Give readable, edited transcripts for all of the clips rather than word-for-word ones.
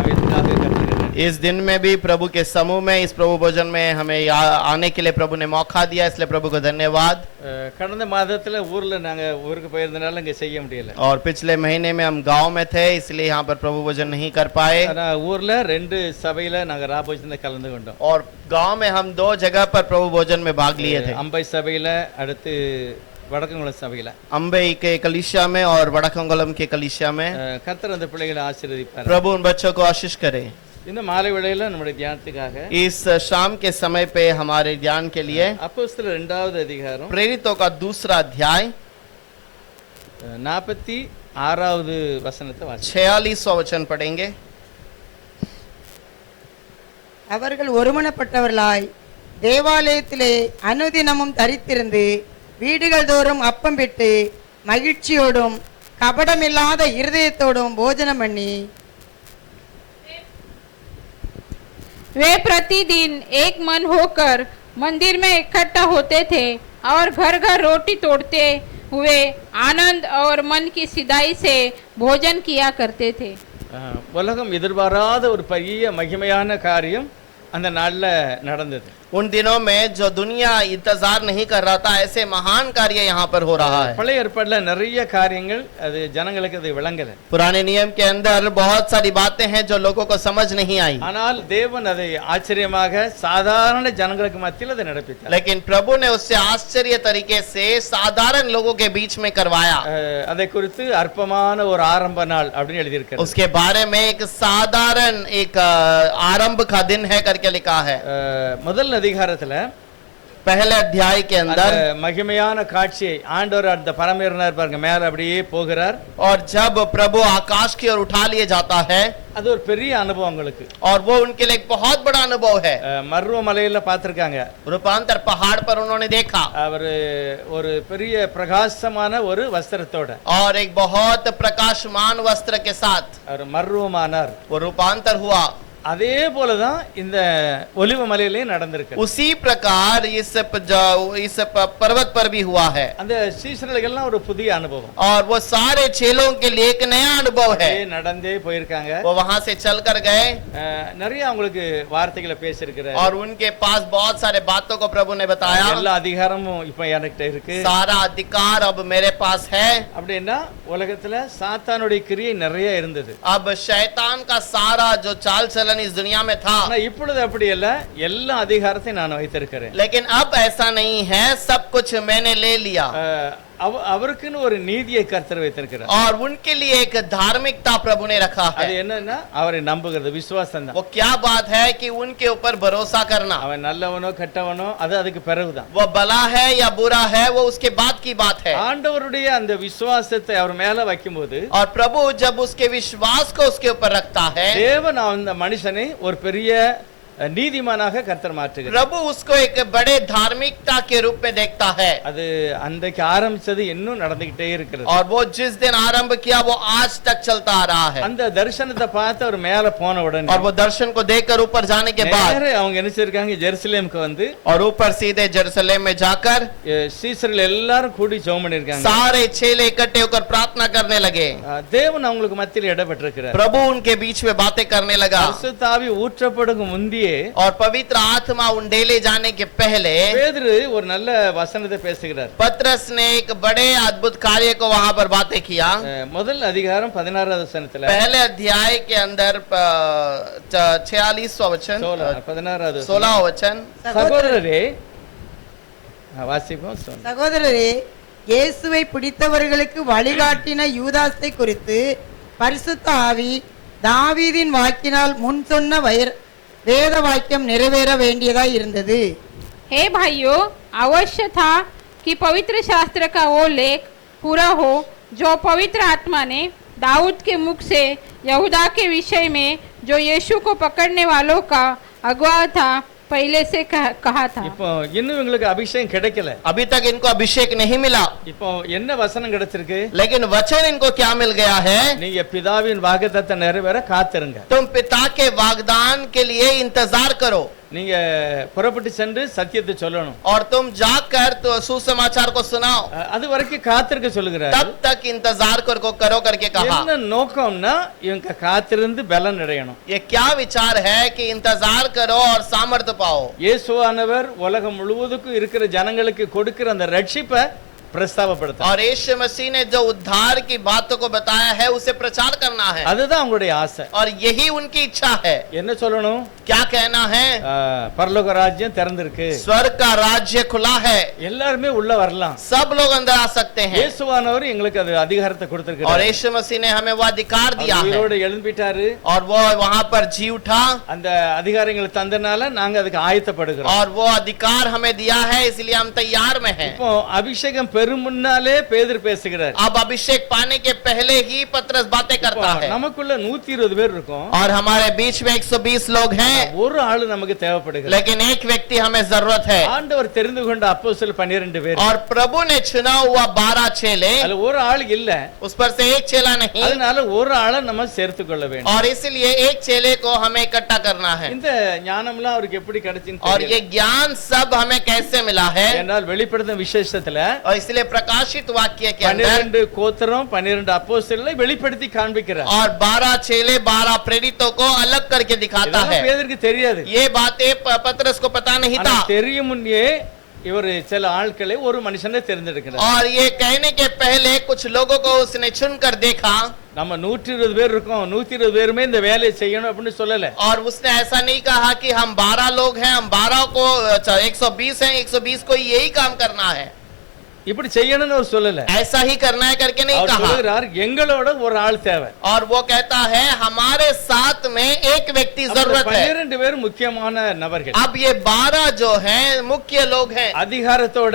சமயத்துக்காக கர்த்தருக்கு நன்றி. इस दिन में भी प्रभु के समूह में इस प्रभु भोजन में हमें आने के लिए प्रभु ने मौका दिया, इसलिए प्रभु को धन्यवाद। கடந்த மாதத்துல ஊர்ல நாங்க ஊருக்கு போயிருந்தனால இங்க செய்ய முடியல. और पिछले महीने में हम गांव में थे, इसलिए यहाँ पर प्रभु भोजन नहीं कर पाए। ஆனா ஊர்ல 2 சபையில நாங்க ராபோஜனத்துல கலந்து கொண்டோம். और गांव में हम 2 जगह पर प्रभु भोजन में भाग लिए थे। அம்பை சபையில, அடுத்து வடக்கங்குளம் சபையில. अंबे के कलीसिया में और वड़कंगलम के कलीसिया में। கர்த்தர் அந்த பிள்ளைகளை ஆசீர்வதிப்பார். प्रभु उन बच्चों को आशीष करे। இந்த மாலை வேளையில நம்முடைய தியானத்துக்காக इस शाम के समय पे हमारे ध्यान के लिए அப்போஸ்தலர் 2வது அதிகாரம் प्रेरितों का 2रा अध्याय 46வது வசனத்தை வாசிப்போம். 46वां वचन पढ़ेंगे। அவர்கள் ஒருமனப்பட்டவர்களாய் தேவாலயத்திலே அனுதினமும் தரித்திருந்து வீடுகள் தோறும் அப்பம் விட்டு மகிழ்ச்சியோடும் கபடமில்லாத இருதயத்தோடும் போஜனம் பண்ணி वे प्रतिदिन एक मन होकर मंदिर में इकट्ठा होते थे और घर घर रोटी तोड़ते हुए आनंद और मन की सिधाई से भोजन किया करते थे। உலகம் எதிர்பாராத ஒரு பெரிய மகிமையான காரியம் அந்த நாள்ல நடந்தது. उन दिनों में जो दुनिया इंतजार नहीं कर रहा था, ऐसे महान कार्य यहाँ पर हो रहा है। பழைய ஏற்பாடுல நிறைய காரியங்கள் அது ஜனங்களுக்கு அது விளங்கல. पुराने नियम के अंदर बहुत सारी बातें हैं जो लोगों को समझ नहीं आई, ஆனால் தேவன் அதை ஆச்சரியமாக சாதாரண ஜனங்களுக்கு மத்தியில் அதை நடப்பித்தார். लेकिन प्रभु ने उससे आश्चर्य तरीके से साधारण लोगों के बीच में करवाया। அதை குறித்து அற்பமான ஒரு ஆரம்ப நாள் அப்படின்னு எழுதியிருக்கிறது. उसके बारे में एक साधारण एक आरंभ का दिन है करके लिखा है। முதல் அதிகாரத்துல पहले अध्याय के अंदर மகிமையான காட்சியை ஆண்டவர் அந்த பரமேறினார் பாருங்க, மேல அப்படியே போகிறார். और जब प्रभु आकाश की ओर उठा लिए जाता है, அது ஒரு பெரிய அனுபவம் உங்களுக்கு. और वो उनके लिए एक बहुत बड़ा अनुभव है। மர்வ மலையில பார்த்திருக்காங்க, रूपांतर पहाड़ पर उन्होंने देखा, அவர் ஒரு பெரிய பிரகாசமான ஒரு வஸ்திரத்தோட और एक बहुत प्रकाशमान वस्त्र के साथ அவர் மர்வமானார். वो रूपांतर हुआ। அதே போலதான் இந்த ஒலிவ மலையிலேயும் நடந்திருக்கு. उसी प्रकार इस पर्वत पर भी हुआ है। அந்த சீஷர்களுக்கெல்லாம் ஒரு புதிய அனுபவம், और वो सारे चेलों के लिए एक नया अनुभव है। நடந்தே போயிருக்காங்க, वो वहां से चल कर गए, நிறைய அவங்களுக்கு வார்த்தைகளை பேசியிருக்கிறார். और उनके पास बहुत सारे बातों को प्रभु ने बताया। எல்லா அதிகாரமும் இப்ப என்கிட்ட இருக்கு, सारा अधिकार अब मेरे पास है। அப்படின்னா உலகத்துல சாத்தானுடைய கிரியை நிறைய இருந்தது. अब शैतान का सारा जो चाल चलन इस दुनिया में था, ஆனா இப்பொழுது அப்படி இல்ல, எல்லா அதிகாரத்தையும் நான் வைத்திருக்கிறேன். लेकिन अब ऐसा नहीं है, सब कुछ मैंने ले लिया। அவருக்குன்னு ஒரு நீதியை கர்த்தர் வைத்திருக்கிறார், और उनके लिए एक धार्मिकता प्रभु ने रखा है। அது என்னன்னா அவரை நம்புகிறது, விசுவாசம் தான். वो क्या बात है कि उनके ऊपर भरोसा करना। அவன் நல்லவனோ கெட்டவனோ அது அதுக்கு பிறகுதான். वो भला है या बुरा है वो उसके बाद की बात है। ஆண்டவருடைய அந்த விசுவாசத்தை அவர் மேல வைக்கும்போது, और प्रभु जब उसके विश्वास को उसके ऊपर रखता है, தேவன் அந்த மனுஷனை ஒரு பெரிய நீதிமானாக கர்த்தர் மாற்றுகிறார். प्रभु उसको एक बड़े धार्मिकता के रूप में देखता है। அது அன்றைக்கு ஆரம்பிச்சது இன்னும் நடந்துகிட்டே இருக்கிறது. और वो जिस दिन आरंभ किया वो आज तक चलता आ रहा है। அந்த தரிசனத்தை பார்த்து அவர் மேல போன உடனே, और वो दर्शन को देखकर ऊपर जाने के बाद அவங்க என்ன செய்றாங்க, ஜெருசலேமுக்கு வந்து, और ऊपर सीधे जेरूसलम में जाकर சீஷர்கள் எல்லாரும் கூடி ஜெபம் பண்ணிருக்காங்க. सारे चेले इकट्ठे होकर प्रार्थना करने लगे। தேவன் அவங்களுக்கு மத்தியில் இடப்பட்டிருக்கிறார். प्रभु उनके बीच में बातें करने लगा। பரிசுத்த ஆவி ஊற்றப்படுக்கும் முந்தியே, और पवित्र आत्मा उंडेले जाने के पहले பேதுரு ஒரு நல்ல வசனத்தை பேசுகிறார். पतरस ने एक बड़े अद्भुत कार्य को वहां पर बातें किया। முதல் அதிகாரம் 16வது வசனத்துல, पहले अध्याय के अंदर 46वां वचन, 16वां वचन, சகோதரரே வாசிப்போம். சகோதரரே, இயேசுவை பிடித்தவர்களுக்கு வழிகாட்டின யூதாசை குறித்து பரிசுத்த ஆவி தாவீதின் வாக்கினால் முன் சொன்ன வேத வாக்கியம் நிறைவேற வேண்டியதாய் இருந்தது. हे भाइयों, अवश्य था कि पवित्र शास्त्र का वो लेख पूरा हो जो पवित्र आत्मा ने दाऊद के मुख से यहूदा के विषय में जो यीशु को पकड़ने वालों का अगुवा था पहले से कहा था. இப்போ இன்னும் உங்களுக்கு அபிஷேகம் கிடைக்கல, अभी तक इनको अभिषेक नहीं मिला। இப்போ என்ன வசனம் கிடைச்சிருக்கு, लेकिन वचन इनको क्या मिल गया है, நீங்க பிதாவின் வாக்குத்தத்தம் நிறைவேற காத்திருங்க. तुम पिता के वाग्दान के लिए इंतजार करो। நீங்க புறப்பட்டு சென்று சத்தியத்தை சொல்லணும். और तुम जाकर तो सुसमाचार को सुनाओ. அது வரைக்கும் காத்திருக்க சொல்லுகிறார். तब तक इंतजार करो करके कहा. என்ன நோக்கம்னா இவங்க காத்திருந்து பலன் அடையணும். ये क्या विचार है कि इंतजार करो और सामर्थ्य पाओ. இயேசுவானவர் உலகம் முழுவதுக்கும் இருக்கிற ஜனங்களுக்கு கொடுக்கிற அந்த ரட்சிப்பை பிரஸ்தாபப்படுத்த. और यीशु मसीह ने जो उद्धार की बातों को बताया है उसे प्रचार करना है. அதுதான் அவங்களுடைய ஆசை. और यही उनकी इच्छा है. என்ன சொல்லணும்? क्या कहना है? பரலோக ராஜ்யம் திறந்திருக்கு. स्वर्ग का राज्य खुला है. எல்லாருமே உள்ள வரலாம். सब लोग अंदर आ सकते हैं. இயேசுவானவர் எங்களுக்கு அது அதிகாரத்தை கொடுத்திருக்கிறார். और यीशु मसीह ने हमें वो अधिकार दिया है. அவரோட எழும்பிட்டாரு. और वो वहां पर जी उठा. அந்த அதிகாரங்களை தந்தனால நாங்க அதுக்கு ஆயத்தப்படுகிறோம். और वो अधिकार हमें दिया है इसलिए हम तैयार में हैं. இப்போ அபிஷேகம் பெரும் முன்னாலே பேதுரு பேசுகிறார். अब अभिषेक पाने के पहले ही पतरस बातें करता है. நமக்குள்ள 120 பேர் இருக்கும். और हमारे बीच में 120 लोग हैं. ஒரு ஆளு நமக்கு தேவைப்படுகிறார். लेकिन एक व्यक्ति हमें जरूरत है. ஆண்டவர் தெரிந்து கொண்ட அப்போஸ்தலர் 12 பேர். और प्रभु ने चुना हुआ 12 चेले. அதுல ஒரு ஆள் இல்ல. उस पर से एक चेला नहीं. அதனால ஒரு ஆளை நம்ம சேர்த்து கொள்ள வேண்டும். और इसलिए एक चेले को हमें इकट्ठा करना है. இந்த ஞானம்லாம் அவருக்கு எப்படி கிடைச்சுன்னு और தெரியல. ये ज्ञान सब हमें कैसे मिला है? என்றால் வெளிப்படுத்தின விசேஷத்துல और इसलिए प्रकाशित वाक्य के अंदर 12 கோத்திரம் 12 அப்போஸ்தலரை வெளிப்படுத்தி காண்பிக்கிறார். और 12 चेले 12 प्रेरितों को अलग करके दिखाता है. பேதுருக்கு தெரியாது. ये बातें पतरस को पता नहीं था. தெரியும் முன்னே இவர் சில ஆட்களை ஒரு மனுஷனை தேர்ந்தெடுக்கிறார். और ये कहने के पहले कुछ लोगों को उसने चुनकर देखा. நம்ம 120 பேர் இருக்கோம், 120 பேருமே இந்த வேலையை செய்யணும் அப்படின்னு சொல்லல. और उसने ऐसा नहीं कहा कि हम 12 लोग हैं, हम 12 को 120 हैं, 120 को यही काम करना है. இப்படி செய்யணும்னு அவர் சொல்லல. ऐसा ही करना है करके नहीं அவர் कहा. சொல்றார் எங்களோட ஒரு ஆள் தேவை. और वो कहता है हमारे साथ में एक व्यक्ति जरूरत है. 12 பேர் முக்கியமான நபர்கள். अब ये 12 जो हैं मुख्य लोग हैं. அதிகாரத்தோட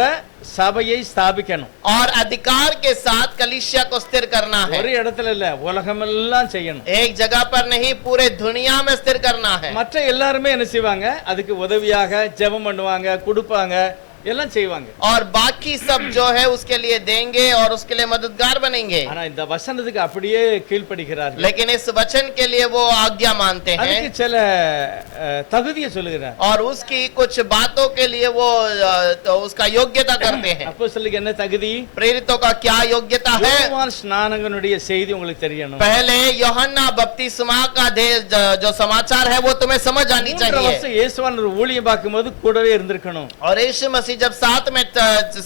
சபையை ஸ்தாபிக்கணும். और अधिकार के साथ कलीसिया को स्थिर करना है. ஒரு இடத்துல இல்ல, உலகமெல்லாம் செய்யணும். एक जगह पर नहीं, पूरे दुनिया में स्थिर करना है. மற்ற எல்லாருமே என்ன செய்வாங்க? அதுக்கு உதவியாக ஜெபம் பண்ணுவாங்க, கொடுப்பாங்க, எல்லாம் செய்வாங்க. और बाकी सब जो है उसके लिए देंगे और उसके लिए मददगार बनेंगे. ஆனா இந்த வசனத்துக்கு அப்படியே கீழ்ப்படிக்கிறார்கள். लेकिन इस वचन के लिए वो आज्ञा मानते हैं. அதுக்கு சில தகுதியை சொல்லுகிறார். और उसकी कुछ बातों के लिए वो तो उसका योग्यता करते हैं. அப்போஸ்தலருக்கு என்ன தகுதி? प्रेरितों का क्या योग्यता है? யோவான் ஸ்நானகனுடைய செய்தி உங்களுக்கு தெரியணும். पहले यूहन्ना बपतिस्मा का जो समाचार है वो तुम्हें समझ आनी 3 चाहिए. வருஷம் இயேசுவான் ஊழியம் பார்க்கும்போது கூடவே இருந்திருக்கணும். और यीशु मसीह जब साथ में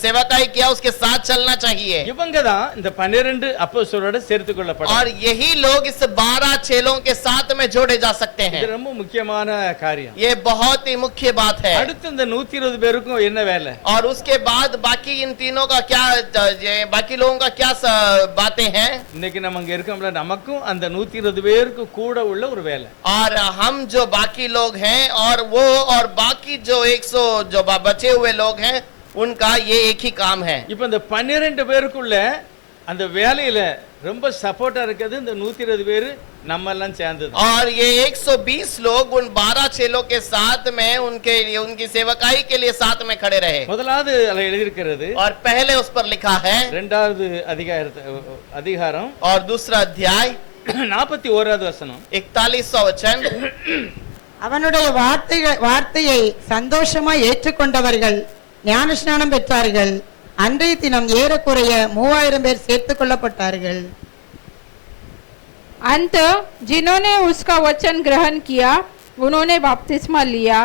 सेवकाई किया उसके साथ चलना चाहिए. இவங்க தான் இந்த 12 அப்போஸ்தலரோட சேர்த்துக் கொள்ளப்பட்டாங்க. और यही लोग इस 12 चेलों के साथ में जोड़े जा सकते हैं. இது ரொம்ப முக்கியமான காரியம். ये बहुत ही मुख्य बात है. அடுத்து இந்த 120 பேருக்கும் என்ன வேலை? और उसके बाद बाकी इन तीनों का क्या, बाकी लोगों का क्या बातें हैं? இன்னைக்கு நம்ம இங்க இருக்கோம்ல, நமக்கும் அந்த 120 பேருக்கு கூட உள்ள ஒரு வேலை. और हम जो बाकी लोग हैं और वो और बाकी जो 100 जो बचे हुए लोग हैं उनका ये एक ही काम है. இப்ப இந்த 12 பேருக்குள்ள அந்த வேலையில ரொம்ப சப்போர்ட்டா இருக்குது இந்த 120 பேரு நம்ம எல்லாம் சேர்ந்தது. और ये 120 लोग उन 12 चेलों के साथ में उनकी सेवकाई के लिए साथ में खड़े रहे. முதலாவது அதுல எழுதியிருக்கிறது. और पहले उस पर लिखा है. இரண்டாவது அதிகாரம் और दूसरा अध्याय 41வது வசனம். 41वां वचन. அவனுடைய வார்த்தையை சந்தோஷமாய் ஏற்றுக்கொண்டவர்கள் ஞானஸ்நானம் பெற்றார்கள். அன்றைய தினம் ஏறக்குறைய 3000 பேர் சேர்த்துக் கொள்ளப்பட்டார்கள். अंत जिन्होंने उसका वचन ग्रहण किया उन्होंने बपतिस्मा लिया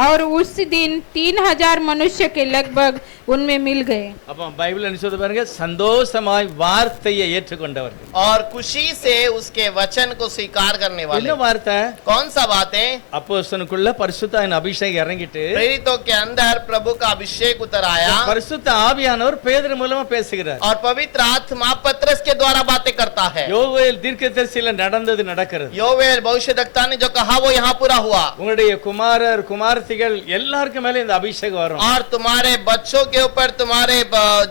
और उस दिन 3000 मनुष्य के लगभग उनमें मिल गए. அப்ப பைபிள் என்ன சொல்லுது பாருங்க, சந்தோஷமாய் வார்த்தையை ஏற்றுக்கொண்டவர்கள். और खुशी से उसके वचन को स्वीकार करने वाले. என்ன வார்த்தை? कौन सा बात है? அப்போஸ்தலனுக்குள்ள பரிசுத்தாவின் அபிஷேகம் இறங்கிட்டு प्रेरितों के अंदर प्रभु का अभिषेक उतर आया. பரிசுத்த ஆவியானவர் பேதுரு மூலமா பேசுகிறார். और पवित्र आत्मा पतरस के द्वारा बातें करता है. யோவேல் தீர்க்கதரிசியில நடந்தது நடக்கிறது. योवेल भविष्यद्वक्ता ने जो कहा वो यहाँ पूरा हुआ. உங்களுடைய குமாரர் குமாரத்திகள் எல்லாருக்கும் மேல இந்த அபிஷேகம் வரும். और तुम्हारे बच्चों के ऊपर, तुम्हारे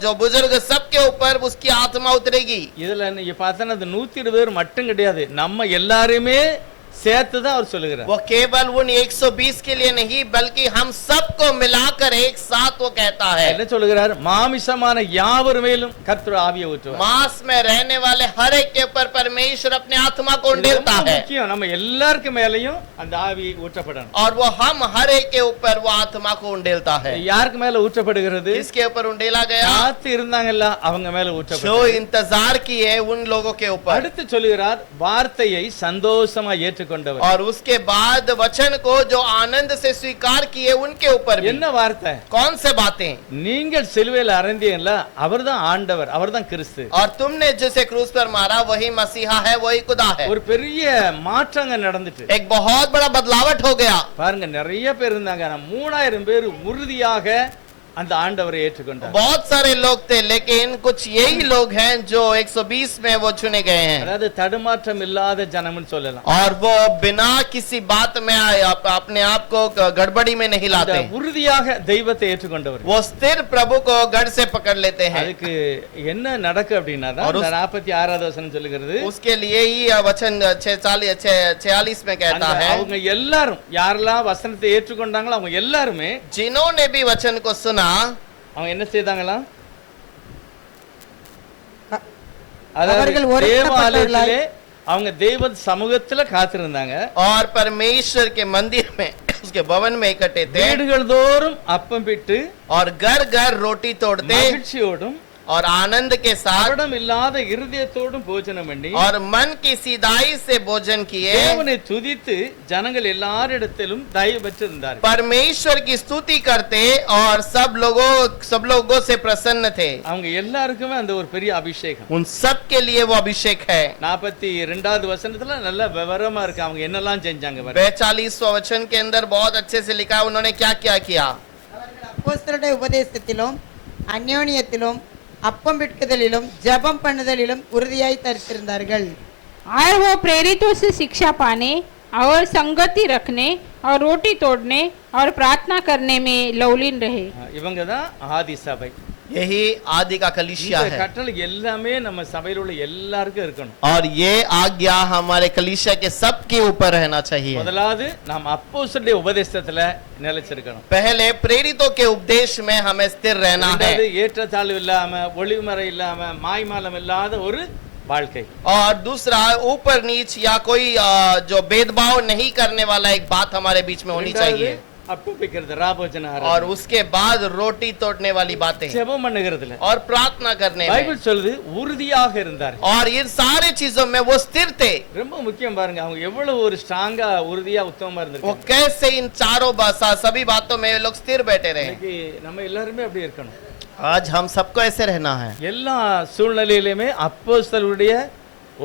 जो बुजुर्ग सबके ऊपर उसकी आत्मा उतरेगी. இதுல நீங்க பார்த்தா அந்த 120 பேர் மட்டும் கிடையாது, நம்ம எல்லாருமே சேர்த்து தான் அவர் சொல்லுகிறார். वो केवल उन 120 के लिए नहीं बल्कि हम सबको मिलाकर एक साथ वो कहता है. என்ன சொல்லுகிறார்? மாமிசமான யாவர் மேலும் கர்த்தர் ஆவியை ஊற்றுவார். मांस में रहने वाले हर एक के ऊपर परमेश्वर अपने आत्मा को उंडेलता है. முக்கியம் முக்கியம் நம்ம எல்லாருக்கு மேலயும் அந்த ஆவி ஊற்றப்படணும். और वो हम हर एक के ऊपर वो आत्मा को उंडेलता है। யாருக்கு மேல ஊற்றப்படுகிறது? किसके ऊपर उंडेला गया? காத்து இருந்தாங்கல்ல அவங்க மேல जो ஊற்றப்படும். इंतजार किए उन लोगों के ऊपर। அடுத்து சொல்லுகிறார் வார்த்தையை சந்தோஷமா ஏற்றுக்கொண்டவர். और उसके बाद वचन को जो आनंद से स्वीकार किए उनके ऊपर भी। என்ன வார்த்தை? कौन से बातें? நீங்கள் சிலுவையில் அறைந்தீங்கல்ல அவர்தான் ஆண்டவர், அவர்தான் கிறிஸ்து. और तुमने जिसे क्रूस पर मारा वही मसीहा है, वही खुदा है। ஒரு பெரிய மாற்றங்க நடந்துட்டு एक बहुत बड़ा बदलावट हो गया। பாருங்க நிறைய பேர் இருந்தாங்க. 3000 பேர் உறுதியாக அந்த ஆண்டவரை ஏற்றுக்கொண்டார். बहुत सारे लोग थे, लेकिन कुछ यही लोग हैं जो 120 में वो चुने गए हैं। அதாவது தடுமாற்றம் இல்லாத ஜனம்னு சொல்லலாம். और वो बिना किसी बात में अपने आप को गड़बड़ी में नहीं அந்த लाते। உறுதியாக தெய்வத்தை ஏற்றுக்கொண்டவர். वो स्थिर प्रभु को गढ़ से पकड़ लेते हैं। அதுக்கு என்ன நடக்கு அப்படின்னா தான் 46வது வசனம் சொல்லுகிறது. उसके लिए ही वचन 46 में कहता है, அவங்க எல்லாரும் யாரெல்லாம் வசனத்தை ஏற்றுக்கொண்டாங்களோ அவங்க எல்லாருமே जिन्होंने भी वचन को सुना அவங்க என்ன செய்தாங்களாம்? அவர்கள் அதாவது ஒருமனப்பட்டவர்களாய் தேவாலயத்திலே அவங்க தெய்வ சமூகத்துல காத்திருந்தாங்க. और परमेश्वर के मंदिर में उसके भवन में इकट्ठे थे। வீடுகள் தோறும் அப்பம் பிட்டு और घर घर रोटी तोड़ते மகிழ்ச்சியோடும் और आनंद के साथ கபடம் இல்லாத இருதயத்தோடும் போஜனம் பண்ணி और मन की सीधाई से भोजन किए தேவனை துதித்து ஜனங்கள் எல்லாரிடத்திலும் தயவு பெற்றிருந்தார்கள். परमेश्वर की स्तुति करते और सब लोगों से प्रसन्न थे। அவங்க எல்லாருக்குமே அந்த ஒரு பெரிய அபிஷேகம். उन सब के लिए वो अभिषेक है। 42வது வசனத்துல நல்ல விவரமா இருக்கு அவங்க என்னெல்லாம் செஞ்சாங்க பாருங்க. 42वां वचन के अंदर बहुत अच्छे से लिखा है उन्होंने क्या क्या किया। அவர்கள் அப்போஸ்தலருடைய உபதேசத்திலும் அந்யோன்யத்திலும் அப்பம் பிட்குதலிலும் ஜெபம் பண்ணுதலிலும் உறுதியாய் தரித்திருந்தார்கள். और वो प्रेरितों से शिक्षा पाने और संगति रखने और रोटी तोड़ने और प्रार्थना करने में लवलीन रहे। இவங்க தான் ஆதி சபை. यही आदि का कलीसिया இந்த है। கட்டளை எல்லாமே நம்ம சபையில உள்ள எல்லாருக்கும் இருக்கணும். और ये आज्ञा हमारे कलीसिया के सब के ऊपर रहना चाहिए। முதலாவது நாம் அப்போஸ்தலருடைய உபதேசத்துல நிலைச்சிருக்கணும். पहले प्रेरितों के उपदेश में हमें स्थिर रहना है। இரண்டாவது ஏற்றத்தாழ்வு இல்லாம ஒளிமறை இல்லாம மாய்மாலம் இல்லாத ஒரு வாழ்க்கை. और दूसरा ऊपर नीच या कोई जो भेदभाव नहीं करने वाला एक बात हमारे बीच में होनी चाहिए। அப்போ பிக்கிறது ராபோஜன ஆராதனை. और उसके बाद रोटी तोड़ने वाली बातें ஜெபம் பண்ணுகிறதுல और प्रार्थना करने में। பைபிள் சொல்லுது உறுதியாக இருந்தார். और इन सारे चीजों में वो स्थिर थे। ரொம்ப முக்கியம் பாருங்க அவங்க எவ்வளவு ஒரு ஸ்ட்ராங்கா உறுதியா உத்தமமா वो இருந்திருக்காங்க. कैसे इन चारों सभी बातों में लोग स्थिर बैठे रहे। இன்னைக்கு நம்ம எல்லாருமே அப்படி இருக்கணும். आज हम सबको ऐसे रहना है। எல்லா சூழ்நிலையிலுமே அப்போஸ்தலருடைய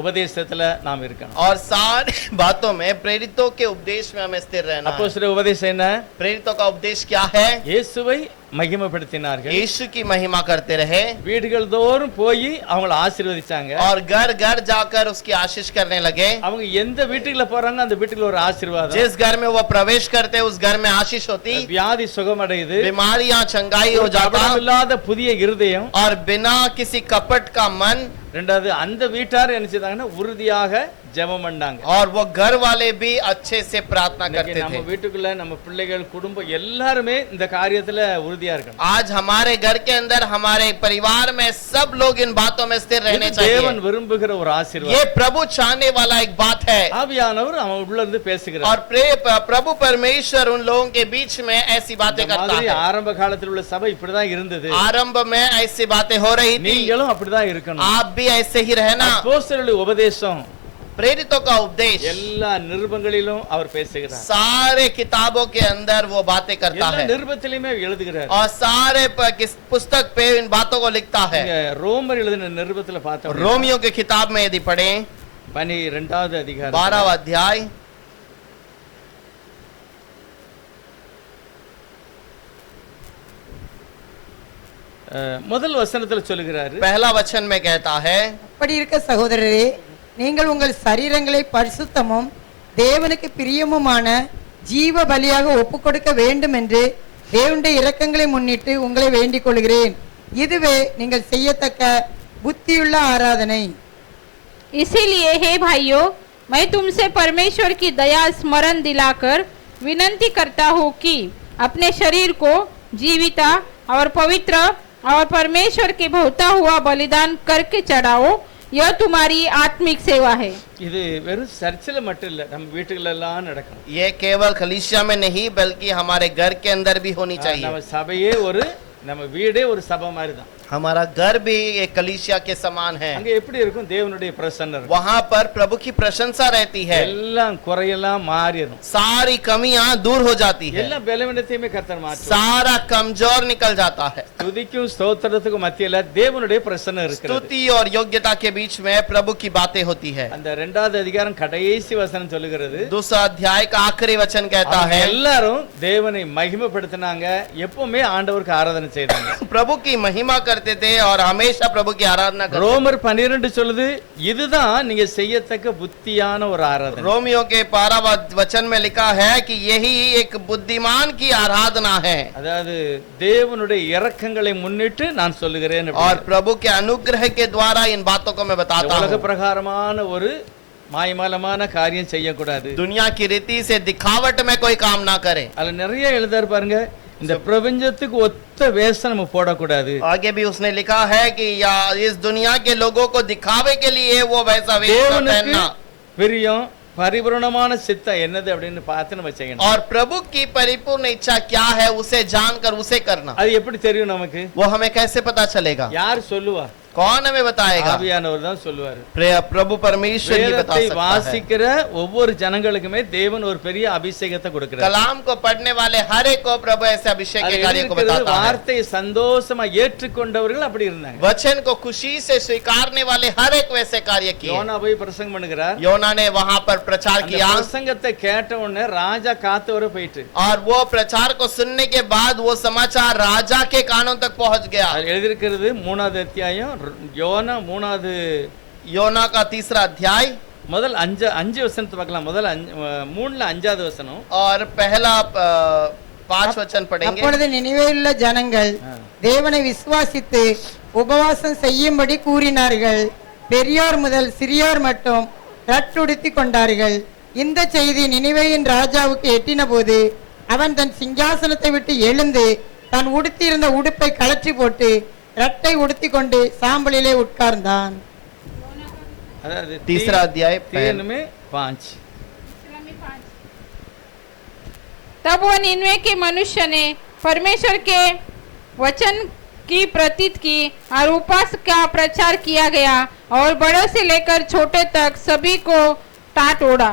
உபதேசத்துல நாம் இருக்கணும். और सारी बातों में प्रेरितों के उपदेश में हमें स्थिर रहना है। அப்போஸ்தலருடைய உபதேசம் என்ன? प्रेरितों का उपदेश क्या है? இயேசுவை மகிமைப்படுத்தினார்கள். यीशु की महिमा करते रहे வீடுகள் தோறும் போய் அவங்கள ஆசீர்வதிச்சாங்க. और घर घर जाकर उसकी आशीष करने लगे। அவங்க எந்த வீட்டுக்குள்ள போறாங்க அந்த வீட்டுக்குள்ள ஒரு ஆசீர்வாதம். जिस घर में वो प्रवेश करते उस घर में आशीष होती, வியாதி சுகமடையுது. बीमारियां चंगाई हो जाता கபடம் இல்லாத புதிய இருதயம். और बिना किसी कपट का मन। ரெண்டாவது அந்த வீட்டார் என்ன செய்தாங்கன்னா உறுதியாக ஜெபம் பண்ணாங்க. और वो घर वाले भी अच्छे से प्रार्थना करते நம்ம थे। வீட்டுக்குள்ள நம்ம பிள்ளைகள் குடும்பம் எல்லாருமே இந்த காரியத்துல உறுதியா இருக்கணும். आज हमारे घर के अंदर हमारे परिवार में सब लोग इन बातों में स्थिर रहने இது चाहिए। தேவன் விரும்புகிற ஒரு ये ஆசீர்வாதம். प्रभु चाहने वाला एक बात है। ஆவியானவர் அவன் உள்ள இருந்து பேசுகிறார். और प्रभु परमेश्वर उन लोगों के बीच में ऐसी बातें இந்த करता மாதிரி है। ஆரம்ப காலத்தில் உள்ள சபை இப்படிதான் இருந்தது. आरंभ में ऐसी बातें हो रही थी, நீங்களும் அப்படிதான் இருக்கணும். आप भी ऐसे ही रहना। அப்போஸ்தலருடைய உபதேசம் प्रेरितों का उपदेश எல்லா நிருபங்களிலும் அவர் பேசுகிறார். सारे किताबों के अंदर वो बातें करता எல்லா है நிருபத்திலுமே எழுதுகிறார். और सारे पुस्तक पे इन बातों को लिखता है। இங்க ரோமர் எழுதின நிருபத்துல பார்த்தோம். रोमियो की किताब में यदि पढ़ें 12வது அதிகாரம் 12वां अध्याय முதல் வசனத்துல சொல்லுகிறாரு. पहला वचन में कहता है, அப்படி இருக்க சகோதரரே, நீங்கள் உங்கள் சரீரங்களை பரிசுத்தமும் தேவனுக்கு பிரியமுமான ஜீவ பலியாக ஒப்புக்கொடுக்க வேண்டும் என்று தேவனுடைய இரக்கங்களை முன்னிட்டு உங்களை வேண்டிக் கொள்கிறேன். இதுவே நீங்கள் செய்யத்தக்க புத்தியுள்ள ஆராதனை. इसीलिए हे भाइयों, मैं तुमसे परमेश्वर की दया स्मरण दिलाकर विनती करता हूँ कि अपने शरीर को जीविता और पवित्र और परमेश्वर के बहुता हुआ बलिदान करके चढ़ाओ। यह तुम्हारी आत्मिक सेवा है। இது வெறும் சர்ச்சில் மட்டும் இல்ல, நம்ம வீட்டுகளெல்லாம் நடக்கணும். ये केवल कलीसिया में नहीं बल्कि हमारे घर के अंदर भी होनी चाहिए। நம்ம சபையே நம்ம வீடே ஒரு சபை மாதிரி தான். हमारा घर भी एक कलीसिया के समान है। அங்க எப்படி இருக்கும்? தேவனுடைய பிரசன்னம் இருக்கும். वहाँ पर प्रभु की प्रशंसा रहती है, எல்லாம் குறையெல்லாம் மாறிடும், सारी कमियां दूर हो जाती है, எல்லா பலவீனத்தையுமே கர்த்தர் மாற்றுவார், सारा कमजोर निकल जाता है। துதிக்கும் ஸ்தோத்திரத்துக்கும் மத்தியில தேவனுடைய பிரசன்னம் இருக்கிறது. स्तुति और योग्यता के बीच में प्रभु की बातें होती है। அந்த 2வது அதிகாரம் கடைசி வசனம் சொல்லுகிறது, दूसरा अध्याय का आखिरी वचन कहता அவங்க है எல்லாரும் தேவனை மகிமைப்படுத்தினாங்க, எப்பவுமே ஆண்டவருக்கு ஆராதனை செய்தாங்க. प्रभु की महिमा करते थे और हमेशा प्रभु की आराधना करते थे। ரோமர் 12 சொல்லுது, இதுதான் நீங்க செய்யத்தக்க புத்தியான ஒரு ஆராதனை. रोमियो के 12 वचन में लिखा है कि यही एक बुद्धिमान की आराधना है। அதாவது தேவனுடைய இரக்கங்களை முன்னிட்டு நான் சொல்லுகிறேன். और प्रभु के अनुग्रह के द्वारा इन बातों को मैं बताता உலக हूँ। பிரகாரமான ஒரு மாயமாலமான காரியம் செய்யக்கூடாது. दुनिया की रीति से दिखावट में कोई काम ना करे। அதுல நிறைய எழுதாரு பாருங்க, இந்த பிரபஞ்சத்துக்கு ஒத்த வேஷம் நம்ம போடக்கூடாது. आगे भी उसने लिखा है कि या इस दुनिया के लोगों को दिखावे के लिए वो वैसा वेश न தேவனுக்கு पहनना। பிரியம் பரிபூரணமான சித்தம் என்னது அப்படின்னு பார்த்து நம்ம செய்யணும். और प्रभु की परिपूर्ण इच्छा क्या है उसे जानकर उसे करना। அது எப்படி தெரியும் நமக்கு? वो हमें कैसे पता चलेगा? யார் சொல்லுவா? कौन हमें बताएगा? ஆவியானவர் தான் சொல்லுவாரு. प्रभु परमेश्वर ही बता வேதத்தை सकता है। வாசிக்கிற ஒவ்வொரு ஜனங்களுக்குமே தேவன் ஒரு பெரிய அபிஷேகத்தை கொடுக்கிறார். कलाम को पढ़ने वाले हर एक को प्रभु ऐसे अभिषेक के कार्य को बताता है। வார்த்தையை சந்தோஷமா ஏற்றுக்கொண்டவர்கள் அப்படி இருந்தாங்க. वचन को खुशी से स्वीकारने वाले हर एक वैसे कार्य किए। யோனா போய் பிரசங்கம் பண்ணுகிறார். योना ने वहां पर प्रचार அந்த किया பிரசங்கத்தை கேட்ட உடனே ராஜா காத்து வர போயிட்டு, और वो प्रचार को सुनने के बाद वो समाचार राजा के कानों तक पहुंच गया। அது எழுதியிருக்கிறது 3வது அத்தியாயம், யோனா 3வது योना का 3रा अध्याय முதல் 5 வசனத்தை பார்க்கலாம். முதல் 3ல 5வது வசனம். और पहला 5 वचन पढ़ेंगे। அப்பொழுது நினைவேயுள்ள ஜனங்கள் தேவனை விசுவாசித்து உபவாசம் செய்யும்படி கூறினார்கள். பெரியோர் முதல் சிறியோர் மட்டும் ரட்டுடுத்தி கொண்டார்கள். இந்த செய்தி நினிவேயின் ராஜாவுக்கு எட்டின போது அவன் தன் சிங்காசனத்தை விட்டு எழுந்து தான் உடுத்தியிருந்த உடுப்பை கழற்றி போட்டு ரட்டை உடுத்தி கொண்டு சாம்பலிலே உட்கார்ந்தான். அதாவது 3रा अध्याय 3 में 5. तब वह निन्वे के मनुष्य ने परमेश्वर के वचन की प्रतीत की और उपवास का प्रचार किया गया और बड़ों से लेकर छोटे तक सभी को टाट ओढ़ा।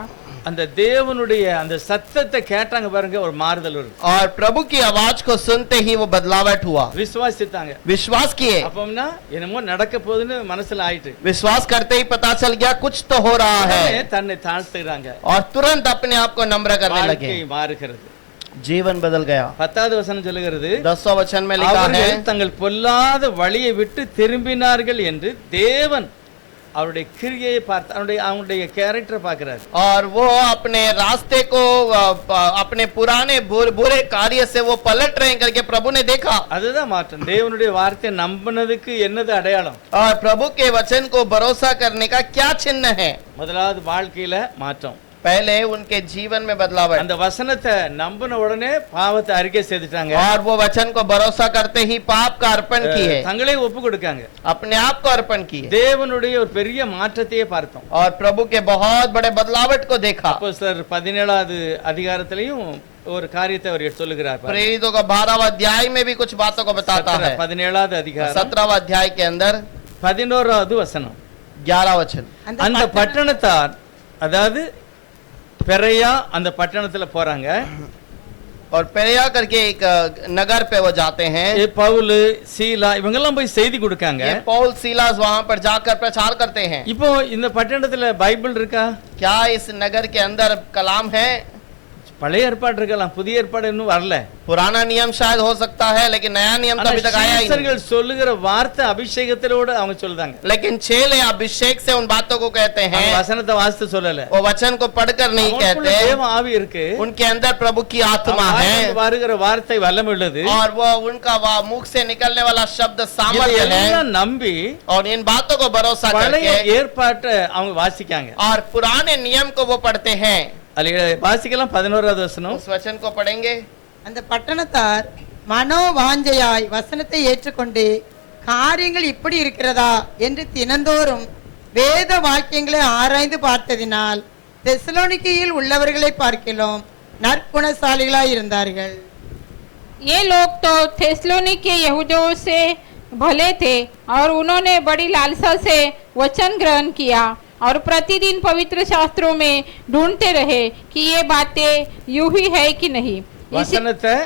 அந்த தேவனுடைய அந்த சத்தத்தை கேட்டாங்க பாருங்க, ஒரு மாறுதல் வரும். और प्रभु की आवाज को सुनते ही वो बदलावट हुआ। விசுவாசித்தாங்க, विश्वास किए। அப்பம்னா என்னமோ நடக்க போகுதுன்னு மனசுல ஆயிட்டு विश्वास करते ही पता चल गया कुछ तो हो रहा है தன்னை தாழ்த்துறாங்க. और तुरंत अपने आप को नम्र करने लगे। வாழ்க்கை மாறுகிறது. जीवन बदल गया। 10வது வசனம் சொல்லுகிறது, 10वां वचन में लिखा है அவர்கள் தங்கள் பொல்லாத வழியை விட்டு திரும்பினார்கள் என்று தேவன் அவருடைய கிரியையை பார்த்து அவருடைய கேரக்டரை பார்க்கிறார். और वो अपने रास्ते को अपने पुराने बुरे कार्य से वो पलट रहे हैं करके प्रभु ने देखा। அதுதான் மாற்றம். தேவனுடைய வார்த்தையை நம்பினதுக்கு என்னது அடையாளம்? और प्रभु के वचन को भरोसा करने का क्या चिन्ह है? முதலாவது வாழ்க்கையில மாற்றம். पहले उनके जीवन में बदलाव। அந்த வசனத்தை நம்பின உடனே பாவத்தை அறிக்கை செய்துட்டாங்க. और वो वचन को भरोसा करते ही पाप का अर्पण किए, தங்களே ஒப்பு கொடுக்காங்க, अपने आप को अर्पण किए। தேவனுடைய ஒரு பெரிய மாற்றத்தையே பார்த்தோம். और प्रभु के बहुत बड़े बदलावट को देखा। அப்போஸ்தலர் 17வது அதிகாரத்திலையும் ஒரு காரியத்தை அவர் சொல்லுகிறார். प्रेरितों का 12वां अध्याय में भी कुछ बातों को बताता है। 17வது அதிகாரம் 17वां अध्याय के अंदर 11வது வசனம். 11 वचन। அந்த பட்டணத்தார், அதாவது பெரையா அந்த பட்டணத்துல போறாங்க. और पेरिया करके एक नगर पे वो जाते हैं। பவுல், சீலா இவங்கெல்லாம் போய் செய்தி கொடுக்காங்க. ये पौल सीलास वहां पर जाकर प्रचार करते हैं। இப்போ இந்த பட்டணத்துல பைபிள் இருக்கா? क्या इस नगर के अंदर कलाम है? பழைய ஏற்பாடு இருக்கலாம், புதிய ஏற்பாடு இன்னும் வரல. पुराना नियम शायद हो सकता है लेकिन नया नियम तो अभी तक आया ही नहीं। சீசர்கள் சொல்லுகிற வார்த்தை அபிஷேகத்தோட அவங்க சொல்றாங்க. लेकिन चेले अभिषेक से उन बातों को कहते हैं। வசனத்தை வாசித்து சொல்லல, वो वचन को पढ़कर नहीं कहते। தேவ ஆவி இருக்கு, उनके अंदर प्रभु की आत्मा है வருகிற வார்த்தை வல்லமையுள்ளது. और वो उनका मुख से निकलने वाला शब्द सामर्थ्य है। நம்பி और इन बातों को भरोसा பழைய करके ஏற்பாட்டை அவங்க வாசிக்காங்க. और पुराने नियम को वो पढ़ते हैं। வாசிக்கலாம் 11வது வசனம். उस वचन को पढ़ेंगे। அந்த பட்டணத்தார் மனோவாஞ்சையாய் வசனத்தை ஏற்றுக்கொண்டு காரியங்கள் இப்படி இருக்கிறதா என்று தினந்தோறும் வேத வாக்கியங்களை ஆராய்ந்து பார்த்ததினால் தெசலோனிக்கையில் உள்ளவர்களை பார்க்கிலும் நற்குணசாலிகளாய் இருந்தார்கள். ये लोग तो थेसलोनिक के यहूदियों से भले थे और उन्होंने बड़ी लालसा से वचन ग्रहण किया और प्रतिदिन पवित्र शास्त्रों में ढूंढते रहे कि ये बातें यूं ही है कि नहीं. வசனத்தை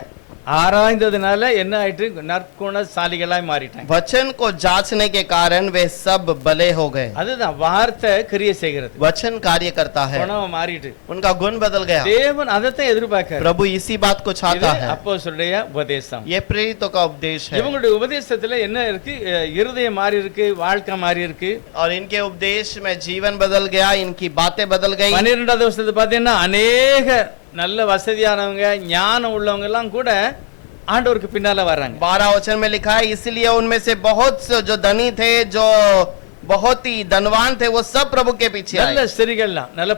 ஆராய்ந்ததுனால என்ன ஆயிட்டு நற்குணசாலிகளாய் மாறிட்டாங்க. वचन को जांचने के कारण वे सब भले हो गए. அதுதான் வார்த்தை கிரியை செய்கிறது. वचन कार्य करता है, குணம் மாறிட்டு उनका गुण बदल गया. தேவன் அதைத்தான் எதிர்பார்க்கிறார். प्रभु इसी बात को चाहता है. அப்போஸ்தலருடைய உபதேசம். ये प्रेरितों का उपदेश है. இவங்களுடைய உபதேசத்துல என்ன இருக்கு? இருதயம் மாறி இருக்கு, வாழ்க்கை மாறி இருக்கு. और इनके उपदेश में जीवन बदल गया, इनकी बातें बदल गई. 12வது வசனத்தை பார்த்தீங்கன்னா அநேக நல்ல வசதியானவங்க ஞானம் உள்ளவங்க எல்லாம் கூட ஆண்டவருக்கு பின்னால வர்றாங்க. 12 वचन में लिखा है, इसलिए उनमें से बहुत से जो धनी थे, जो बहुत ही धनवान थे, वो सब प्रभु के पीछे நல்ல आए. ஸ்திரீகள்லாம் நல்ல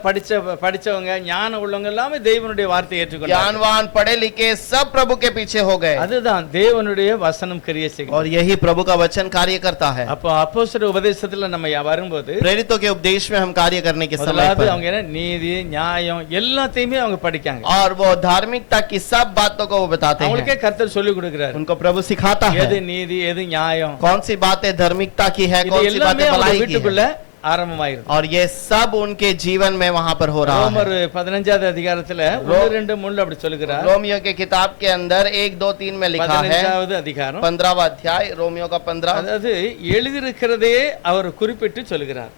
படிச்சவங்க ஞானம் உள்ளவங்க எல்லாமே தேவனுடைய வார்த்தையை ஏற்றுக்கொண்டாங்க. ज्ञानवान पढ़े लिखे सब प्रभु के पीछे हो गए. அதுதான் தேவனுடைய வசனம் கிரியை செய்கிறது. और यही प्रभु का वचन कार्य करता है. அப்போ அப்போஸ்தலர் உபதேசத்துல நம்ம வரும்போது प्रेरितों के उपदेश में हम कार्य करने के समय முதலாவது पर, அவங்க என்ன நீதி நியாயம் எல்லாத்தையுமே அவங்க படிக்காங்க. और वो धार्मिकता की सब बातों को वो बताते हैं. அவங்களுக்கே கர்த்தர் சொல்லி கொடுக்கிறார். उनको प्रभु सिखाता है எது நீதி எது நியாயம் कौन सी बातें धार्मिकता की है, இது कौन सी எல்லாமே बातें அவங்க भलाई की வீட்டுக்குள்ள है. ஆரம்பமாயிருது. और ये सब उनके जीवन में वहां पर हो रहा ரோமர் है. 15வது அதிகாரத்துல 1-2-3 அப்படி சொல்லுகிறார். रोमियो के किताब के अंदर 1-2-3 में लिखा है, 15வது அதிகாரம் 15वां अध्याय रोमियो का 15, அதாவது எழுதியிருக்கிறதே அவர் குறிப்பிட்டு சொல்லுகிறார்.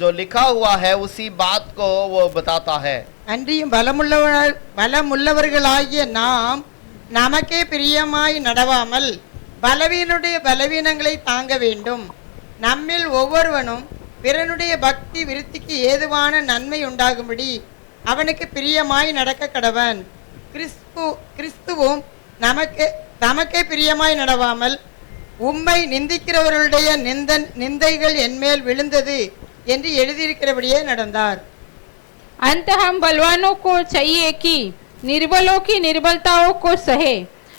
जो लिखा हुआ है उसी बात को वो बताता है. அன்றியும் பலமுள்ளவர்களாகிய நாம் நமக்கே பிரியமாய் நடவாமல் பலவீனுடைய பலவீனங்களை தாங்க வேண்டும். நம்மில் ஒவ்வொருவனும் பிறனுடைய பக்தி விருத்திக்கு ஏதுவான நன்மை உண்டாகும்படி அவனுக்கு பிரியமாய் நடக்க கடவன். கிறிஸ்துவும் தமக்கே பிரியமாய் நடவாமல் உம்மை நிந்திக்கிறவர்களுடைய நிந்தைகள் என்மேல் விழுந்தது என்று எழுதியிருக்கிறபடியே நடந்தார். अंत हम बलवानों को चाहिए कि निर्बलों की निर्बलताओं को सहे,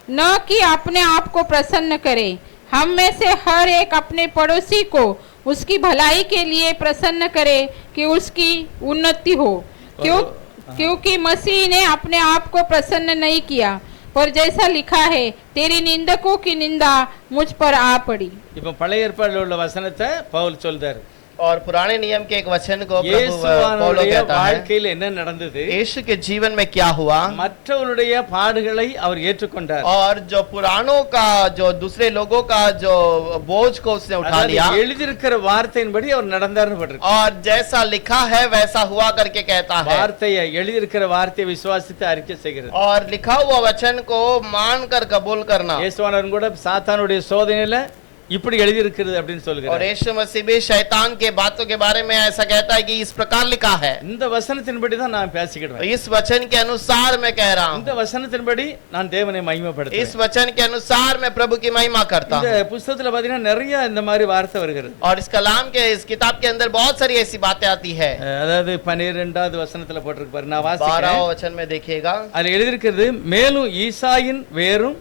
न कि अपने आप को प्रसन्न करे. हम में से हर एक अपने पड़ोसी को उसकी भलाई के लिए प्रसन्न करे कि उसकी उन्नति हो. क्योंकि मसीह ने अपने आप को प्रसन्न नहीं किया, पर जैसा लिखा है, तेरी निंदकों की निंदा मुझ पर आ पड़ी. இப்போ பழைய ஏற்பாடுல உள்ள வசனத்தை பவுல் சொல்றாரு. और पुराने नियम के एक वचन को प्रभु இயேசுவானுடைய कहता है, வாழ்க்கையில் என்ன நடந்தது? यीशु के जीवन में क्या हुआ, மற்றவருடைய பாடுகளை அவர் ஏற்றுக்கொண்டார். और जो पुरानों का, जो दूसरे लोगों का जो बोझ को उसने उठा लिया, எழுதியிருக்கிற வார்த்தையின்படி அவர் நடந்தார்னு போட்டிருக்கு. और जैसा लिखा है वैसा हुआ करके कहता है. வார்த்தையை எழுதியிருக்கிற வார்த்தையை விசுவாசித்து அறிக்கை செய்கிறது. और लिखा हुआ वचन को मानकर कबूल करना. இயேசுவானவர் கூட சாத்தானுடைய சோதனையில இப்படி எழுதி இருக்கிறது அப்படின்னு और சொல்லுகிறார். यीशु मसीह भी शैतान के बातों के बारे में ऐसा कहता है कि इस प्रकार लिखा है. இந்த வசனத்தின்படி தான் நான் பேசிக்கிடுவேன். इस वचन के अनुसार मैं कह रहा हूँ. இந்த வசனத்தின்படி நான் தேவனை इस மகிமைப்படுத்துவேன். वचन के अनुसार मैं प्रभु की महिमा करता இந்த हूँ. புத்தகத்துல பாத்தீங்கன்னா நிறைய இந்த மாதிரி வார்த்தை வருகிறது. और इस कलाम के, इस किताब के अंदर बहुत सारी ऐसी बातें आती है. அதாவது 12வது வசனத்துல போட்டிருக்கு பாரு, நான் 12वां வாசிக்கிறேன். वचन में देखिएगा, அதுல எழுதியிருக்கிறது, மேலும் ஈசாயின் வேரும்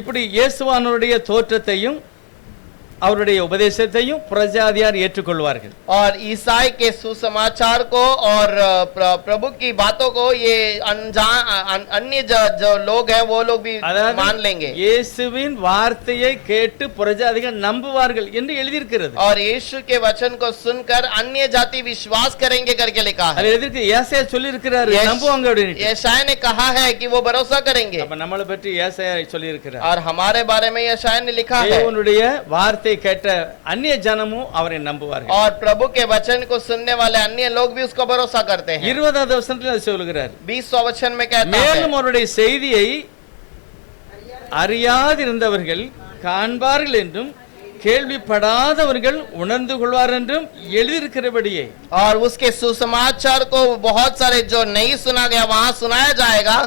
இப்படி இயேசுவானுடைய தோற்றத்தையும் அவருடைய உபதேசத்தையும் பிரஜாதியார் ஏற்றுக்கொள்வார்கள். और ईसाई के सुसमाचार को और प्रभु की बातों को ये अन्य जो लोग हैं वो लोग भी मान लेंगे. இயேசுவின் வார்த்தையை கேட்டு பிரஜாதிகள் நம்புவார்கள் என்று எழுதியிருக்கிறது. और यीशु के वचन को सुनकर अन्य जाति विश्वास करेंगे करके लिखा है. அது எழுதிருக்கு, ஏசாயா சொல்லி இருக்கிறாரு நம்புவாங்க அப்படின்னு. यशायाह ने कहा है कि वो भरोसा करेंगे. அப்ப நம்மளை பற்றி ஏசாயா சொல்லி இருக்கிறார். और हमारे बारे में यशायाह ने लिखा है, தேவனுடைய வார்த்தை கேட்ட அந்நிய ஜனமும் அவரை நம்புவார்கள். और प्रभु के वचन को सुनने वाले अन्य लोग भी उसको भरोसा करते हैं. 20வது வசனத்தில் சொல்லுகிறார், 20वां वचन में कहता है, மேலும் அவருடைய செய்தியை அறியாதிருந்தவர்கள் காண்பார்கள் என்றும் கேள்விப்படாதவர்கள் உணர்ந்து கொள்வார் என்றும் எழுதியிருக்கிறபடியே. और उसके सुसमाचार को बहुत सारे जो नहीं सुना गया वहां सुनाया जाएगा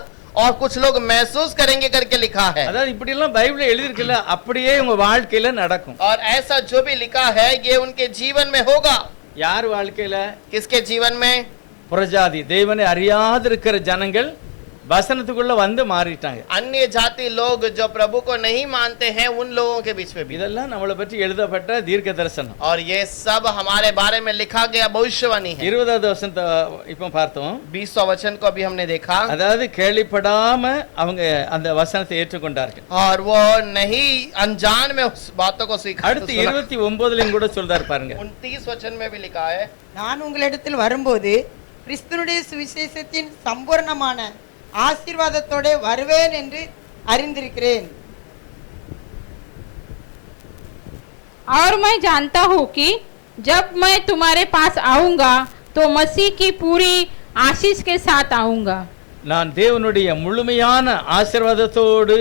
और कुछ लोग महसूस करेंगे करके लिखा है. அதாவது இப்படி எல்லாம் பைபிள்ல எழுதி இருக்குல்ல, அப்படியே உங்க வாழ்க்கையில நடக்கும். और ऐसा जो भी लिखा है ये उनके जीवन में होगा. யார் வாழ்க்கையில? किसके जीवन में? புறஜாதி தேவனை அறியாதிருக்கிற ஜனங்கள் வசனத்துக்குள்ள வந்து மாறிட்டாங்க. अन्य जाति लोग जो प्रभु को नहीं मानते हैं उन लोगों के बीच में भी। இதெல்லாம் நம்மளை பற்றி எழுதப்பட்ட தீர்க்க தரிசனம். और ये सब हमारे बारे में लिखा गया भविष्यवाणी है। 20வது வசனத்தை இப்போ பார்த்தோம். 20वां वचन को अभी हमने देखा। அதாவது கேள்விப்படாம அவங்க அந்த வசனத்தை ஏற்றுக்கொண்டார்கள். और वो नहीं अनजान में उस बातों को स्वीकार। அடுத்து 29லயும் கூட சொல்றாரு பாருங்க. 29 वचन में भी लिखा है, நான் உங்களிடத்தில் வரும்போது கிறிஸ்துனுடைய சுவிசேஷத்தின் சம்பூர்ணமான ஆசீர்வாதத்தோட வருவேன் என்று அறிந்திருக்கிறேன். और मैं जानता हूँ कि जब मैं तुम्हारे पास आऊंगा तो मसीह की पूरी आशीष के साथ आऊंगा. நான் தேவனுடைய முழுமையான ஆசீர்வாதத்தோடு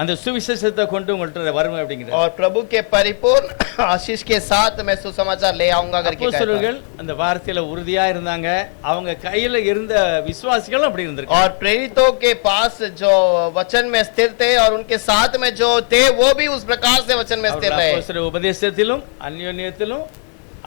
அந்த சுவிசேஷத்தை கொண்டு உங்கள்ட்ட வருவேன் அப்படிங்கிறார். और प्रभु के परिपूर्ण आशीष के साथ मैं सुसमाचार ले आऊंगा करके कहता है। அப்போஸ்தலர்கள் அந்த வார்த்தையில உறுதியா இருந்தாங்க. அவங்க கையில இருந்த விசுவாசிகளும் அப்படி இருந்திருக்காங்க. और प्रेरितों के पास जो वचन में स्थिर थे और उनके साथ में जो थे वो भी उस प्रकार से वचन में स्थिर रहे। அப்போஸ்தல உபதேசத்திலும் அந்யோன்யத்திலும்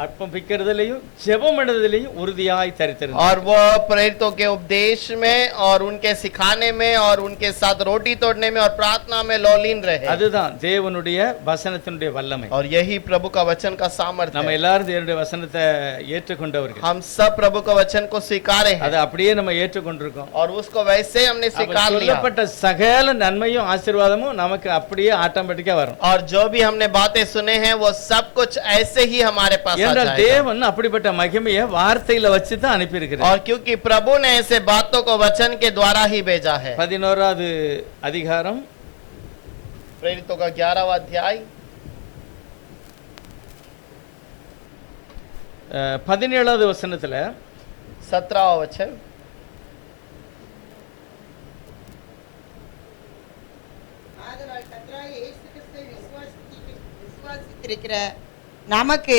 अर्पण फिक्रदलेயும் ஜெபம் பண்ணுதலையும் உறுதியாய் தரித்திருந்தார். और वो प्रेरितों के उपदेश में और उनके सिखाने में और उनके साथ रोटी तोड़ने में और प्रार्थना में लौलीन रहे। அதுதான் தேவனுடைய வசனத்தினுடைய வல்லமை. और यही प्रभु का वचन का सामर्थ्य நம்ம है। எல்லாரும் தேவனுடைய வசனத்தை ஏற்றுக்கொண்டவர்கள். हम सब प्रभु का वचन को स्वीकारे हैं அதை அப்படியே நம்ம ஏற்றுக்கொண்டிருக்கோம். और उसको वैसे हमने स्वीकार लिया। சொல்லப்பட்ட சகல நன்மையும் ஆசீர்வாதமும் நமக்கு அப்படியே ஆட்டோமேட்டிக்கா வரும். और जो भी हमने बातें सुने हैं वो सब कुछ ऐसे ही हमारे पास आ என்றால் जाएगा। தேவன் அப்படிப்பட்ட மகிமையை வார்த்தையில வச்சு தான் அனுப்பி இருக்கிறார். और क्योंकि प्रभु ने ऐसे बातों को वचन के द्वारा ही भेजा है। 11வது அதிகாரம் प्रेरितों का 11वां अध्याय 17வது வசனத்துல 17वां वचन, ஆதலால் கர்த்தராகிய இயேசு கிறிஸ்துவை விசுவாசித்திருக்கிற நமக்கு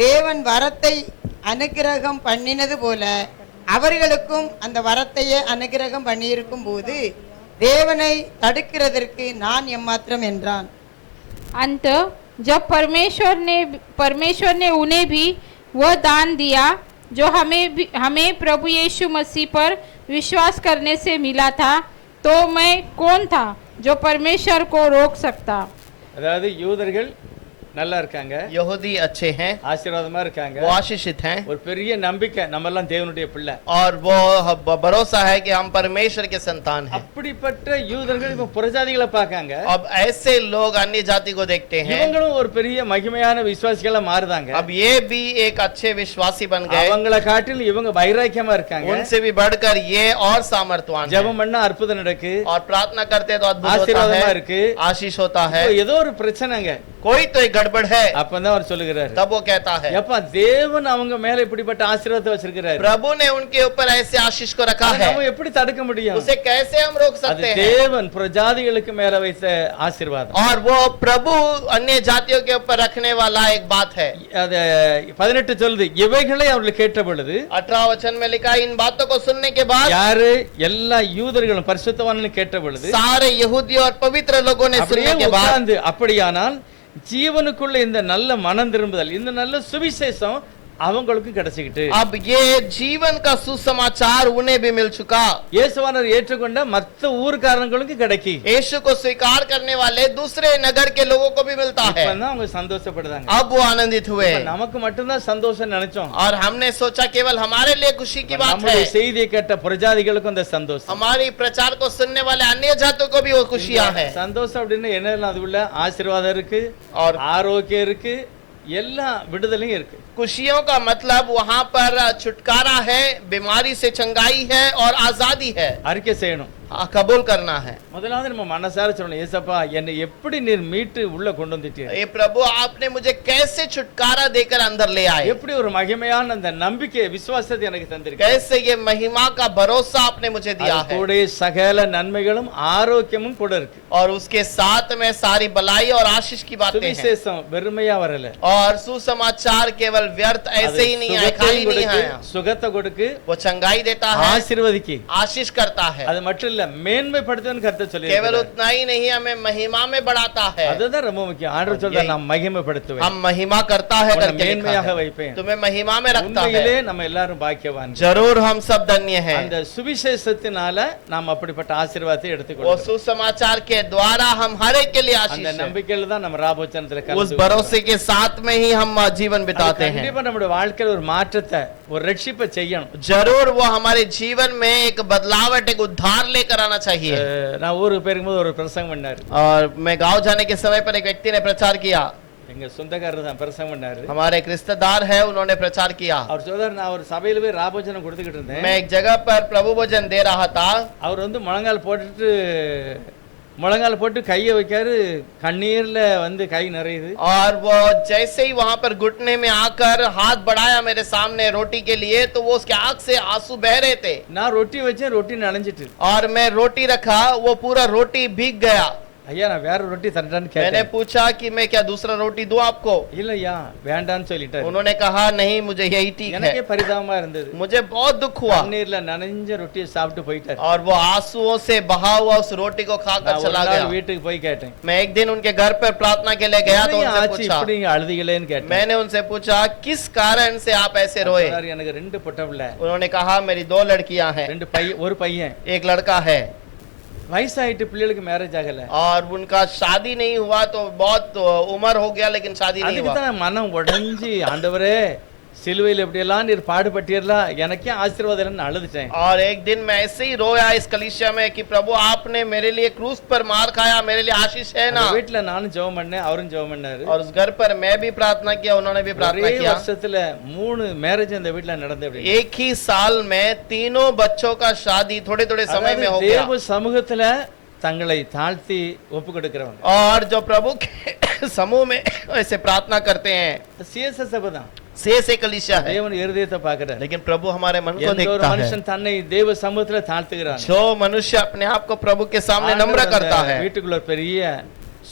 தேவன் வரத்தை அனுக்கிரகம் பண்ணினது போல அவர்களுக்கும் அந்த வரத்தையே அனுக்கிரகம் பண்ணியிருக்கும் போது தேவனை தடுக்கிறதற்கு நான் எம்மாத்திரம் என்றான். अंत जब परमेश्वर ने उन्हें भी वह दान दिया जो हमें प्रभु यीशु मसीह पर विश्वास करने से मिला था, तो मैं कौन था जो परमेश्वर को रोक सकता. அதாவது யூதர்கள் நல்லா இருக்காங்க, यहूदी अच्छे हैं, ஆசீர்வாதமா இருக்காங்க, वो आशीषित हैं ஒரு பெரிய நம்பிக்கை நம்ம எல்லாம் தேவனுடைய பிள்ளை. और वो भरोसा है कि हम परमेश्वर के संतान हैं। அப்படிப்பட்ட யூதர்கள் இப்ப புறஜாதிகளை பார்க்காங்க. अब ऐसे लोग अन्य जाति को देखते हैं। இவங்களும் ஒரு பெரிய மகிமையான விசுவாசிகளா மாறுதாங்க. अब ये भी एक अच्छे विश्वासी बन गए। அவங்கள காட்டிலும் இவங்க வைராக்கியமா இருக்காங்க. उनसे भी बढ़कर ये और सामर्थ्यवान हैं। ஜெபம் பண்ணா அற்புதம் நடக்கு, और प्रार्थना करते तो अद्भुत होता ஆசீர்வாதமா है, இருக்கு, आशीष होता है। இப்போ ஏதோ ஒரு பிரச்சனைங்க. कोई तो एक गड़बड़ है, அப்பதான் அவர் சொல்லுகிறாரு, तब वो कहता है எப்பா தேவன் அவங்க மேல இப்படிப்பட்ட ஆசீர்வாதத்தை வச்சிருக்கிறாரு, प्रभु ने उनके ऊपर ऐसे आशीष को रखा அதை है, நம்ம எப்படி தடுக்க முடியும்? उसे कैसे हम रोक அது सकते हैं? தேவன் பிரஜாதிகளுக்கு மேல வைத்த ஆசீர்வாதம். और वो प्रभु अन्य जातियों के ऊपर रखने वाला एक बात है। அது 18 சொல்லுது, இவைகளை அவர்கள் கேட்ட பொழுது 18 वचन में लिखा, इन बातों को सुनने के बाद யாரு எல்லா யூதர்களும் பரிசுத்தவான்களும் கேட்ட பொழுது सारे यहूदी और पवित्र लोगों ने அப்படியே सुनने के बाद, உட்கார்ந்து, அப்படியானால் ஜீவனுக்குள்ள இந்த நல்ல மனம் திரும்புதல், இந்த நல்ல சுவிசேஷம் அவங்களுக்கு கிடைச்சிக்கிட்டு, अब ये जीवन का सुसमाचार उन्हें भी मिल चुका। இயேசுவானவர் ஏற்றுக்கொண்ட மற்ற ஊர்க்காரங்களுக்கு கிடைக்கி. यीशु को स्वीकार करने वाले दूसरे नगर के लोगों को भी मिलता है। இப்பதான் அவங்க சந்தோஷப்படுறாங்க. अब वो आनंदित हुए। இப்ப நமக்கு மட்டும்தான் சந்தோஷம் நினைச்சோம். और हमने सोचा केवल हमारे लिए खुशी की बात है। நம்முடைய செய்தியை கேட்ட பிரஜாதிகளுக்கும் அந்த சந்தோஷம். हमारी प्रचार को सुनने वाले अन्य जातों को भी वो खुशियां हैं। சந்தோஷம் அப்படின்னு என்ன, அது உள்ள ஆசீர்வாதம் இருக்கு, और ஆரோக்கியம் இருக்கு, எல்லா விடுதலையும் இருக்கு. खुशियों का मतलब वहां पर छुटकारा है, बीमारी से चंगाई है और आजादी है। அறிக்கை செய்யணும், कबूल करना है। முதலாவது நம்ம மனசார சொல்லணும், ஏசப்பா என்னை எப்படி நீர் மீட்டு உள்ள கொண்டு வந்துட்டீங்க, ये प्रभु आपने मुझे कैसे छुटकारा देकर अंदर ले आए, எப்படி ஒரு மகிமையான அந்த நம்பிக்கை விசுவாசத்தை எனக்கு தந்திருக்கீங்க, कैसे ये महिमा का भरोसा आपने मुझे दिया அது है। கூட சகல நன்மைகளும் ஆரோக்கியமும் கூட இருக்கு. और उसके साथ में सारी भलाई और आशीष की बातें हैं। சுவிசேஷம் வெறுமையா வரல, और सुसमाचार केवल केवल व्यर्थ ऐसे ही नहीं आया, खाली नहीं आया, சுகத்தை கொடுக்கு, वो चंगाई देता है, ஆசீர்வதிக்கு, आशीष करता है। அது மட்டும் இல்ல மேன்மைப்படுத்துவன்னு கர்த்தர் சொல்லி केवल उतना ही नहीं, हमें महिमा में बढ़ाता है। அதுதான் ரொம்ப முக்கியம். ஆண்டவர் சொல்றார் நான் மகிமைப்படுத்துவேன், हम महिमा करता है करके लिखा மேன்மையாக है, வைப்பேன். तुम्हें महिमा में रखता है। உண்மையிலே நம்ம எல்லாரும் பாக்கியவான். जरूर हम सब धन्य हैं। அந்த சுவிசேஷத்தினால நாம் அப்படிப்பட்ட ஆசீர்வாதத்தை वो எடுத்துக்கொள்கிறோம். सुसमाचार के द्वारा हम हर एक के लिए आशीष அந்த है। நம்பிக்கையில தான் நம்ம ராபோச்சனத்துல उस கலந்து भरोसे के साथ में ही हम जीवन बिताते हैं। கண்டிப்பா நம்முடைய வாழ்க்கையில ஒரு மாற்றத்தை, ஒரு ரட்சிப்பை செய்யணும். जरूर वो हमारे जीवन में एक बदलावट, एक उद्धार लेकर आना चाहिए। நான் ஊருக்கு போயிருக்கும்போது ஒரு பிரசங்கம் பண்ணாரு. और मैं गांव जाने के समय पर एक व्यक्ति ने प्रचार किया, எங்க சொந்தக்காரர் தான் பிரசங்கம் பண்ணாரு. हमारे एक रिश्तेदार है, उन्होंने प्रचार किया। அவர் சொல்றாரு நான் ஒரு சபையில போய் ராபோச்சனம் கொடுத்துக்கிட்டு இருந்தேன். मैं एक जगह पर प्रभु भोजन दे रहा था। அவர் வந்து முழங்கால் போட்டு கையை வைக்காரு, கண்ணீர்ல வந்து கை நிறையுது. और वो जैसे ही वहां पर घुटने में आकर हाथ बढ़ाया मेरे सामने रोटी के लिए, तो वो उसके आंख से आंसू बह रहे थे। நான் ரொட்டி வச்சேன், ரொட்டி நனைஞ்சிட்டு. और मैं रोटी रखा, वो पूरा रोटी भीग गया। ஐயா நான் வேற ரொட்டி தரட்டான்னு मैंने கேட்டேன். पूछा कि मैं क्या दूसरा रोटी दूं आपको? இல்லையா வேண்டான்னு சொல்லிட்டாரு. उन्होंने कहा नहीं, मुझे यही ठीक है। எனக்கே பரிதாபமா இருந்தது. मुझे बहुत दुख हुआ। கண்ணீர்ல நனைஞ்ச ரொட்டியை சாப்பிட்டு போயிட்டாரு. और वो आंसुओं से बहा हुआ उस रोटी को खाकर நான் ஒரு चला நாள் गया। வீட்டுக்கு போய் கேட்டேன், मैं एक दिन उनके घर पर प्रार्थना के लिए गया तो என்னையா उनसे ஆச்சு पूछा, இப்படி அழுதிகளேன்னு கேட்டேன். मैंने उनसे पूछा किस कारण से आप ऐसे रोए? சொன்னாரு, எனக்கு 2 பொட்ட பிள்ளை, उन्होंने कहा मेरी 2 लड़कियां हैं, 2 பையன், ஒரு பையன். एक लड़का है। வயசாயிட்டு பிள்ளைகளுக்கு மேரேஜ் ஆகல. और उनका शादी नहीं हुआ, तो बहुत उम्र हो गया लेकिन शादी नहीं அதுக்கு हुआ। தான் மனம் உடைஞ்சு ஆண்டவரே சிலுவையில் எப்படி எல்லாம் நீர் பாடுபட்டீர்லா, எனக்கே ஆசீர்வாதம் இல்லைன்னு அழுதுட்டேன். और एक दिन मैं ऐसे ही रोया इस कलीसिया में कि प्रभु आपने मेरे लिए क्रूस पर मार खाया, मेरे लिए आशीष है ना। அந்த வீட்ல நானும் ஜெபம் பண்ணேன், அவரும் ஜெபம் பண்ணாரு. और उस घर पर मैं भी प्रार्थना किया, उन्होंने भी प्रार्थना ஒரே किया। வருஷத்துல 3 மேரேஜ் அந்த வீட்ல நடந்து. அப்படி एक ही साल में तीनों बच्चों का शादी थोड़े थोड़े समय में हो गया। தேவ சமூகத்துல தங்களை தாழ்த்தி ஒப்பு கொடுக்கிறவங்க. और जो प्रभु के समूह में ऐसे प्रार्थना करते हैं, சிஎஸ்எஸ் சபை தான். से कलीसिया है। தேவன் இருதயத்தை பார்க்கிறார். लेकिन प्रभु हमारे मन को எந்த ஒரு देखता है। மனுஷன் தன்னை தேவ சமூகத்துல தாழ்த்துகிறான், जो मनुष्य अपने आप को प्रभु के सामने नम्र करता है, வீட்டுக்குள்ள ஒரு பெரிய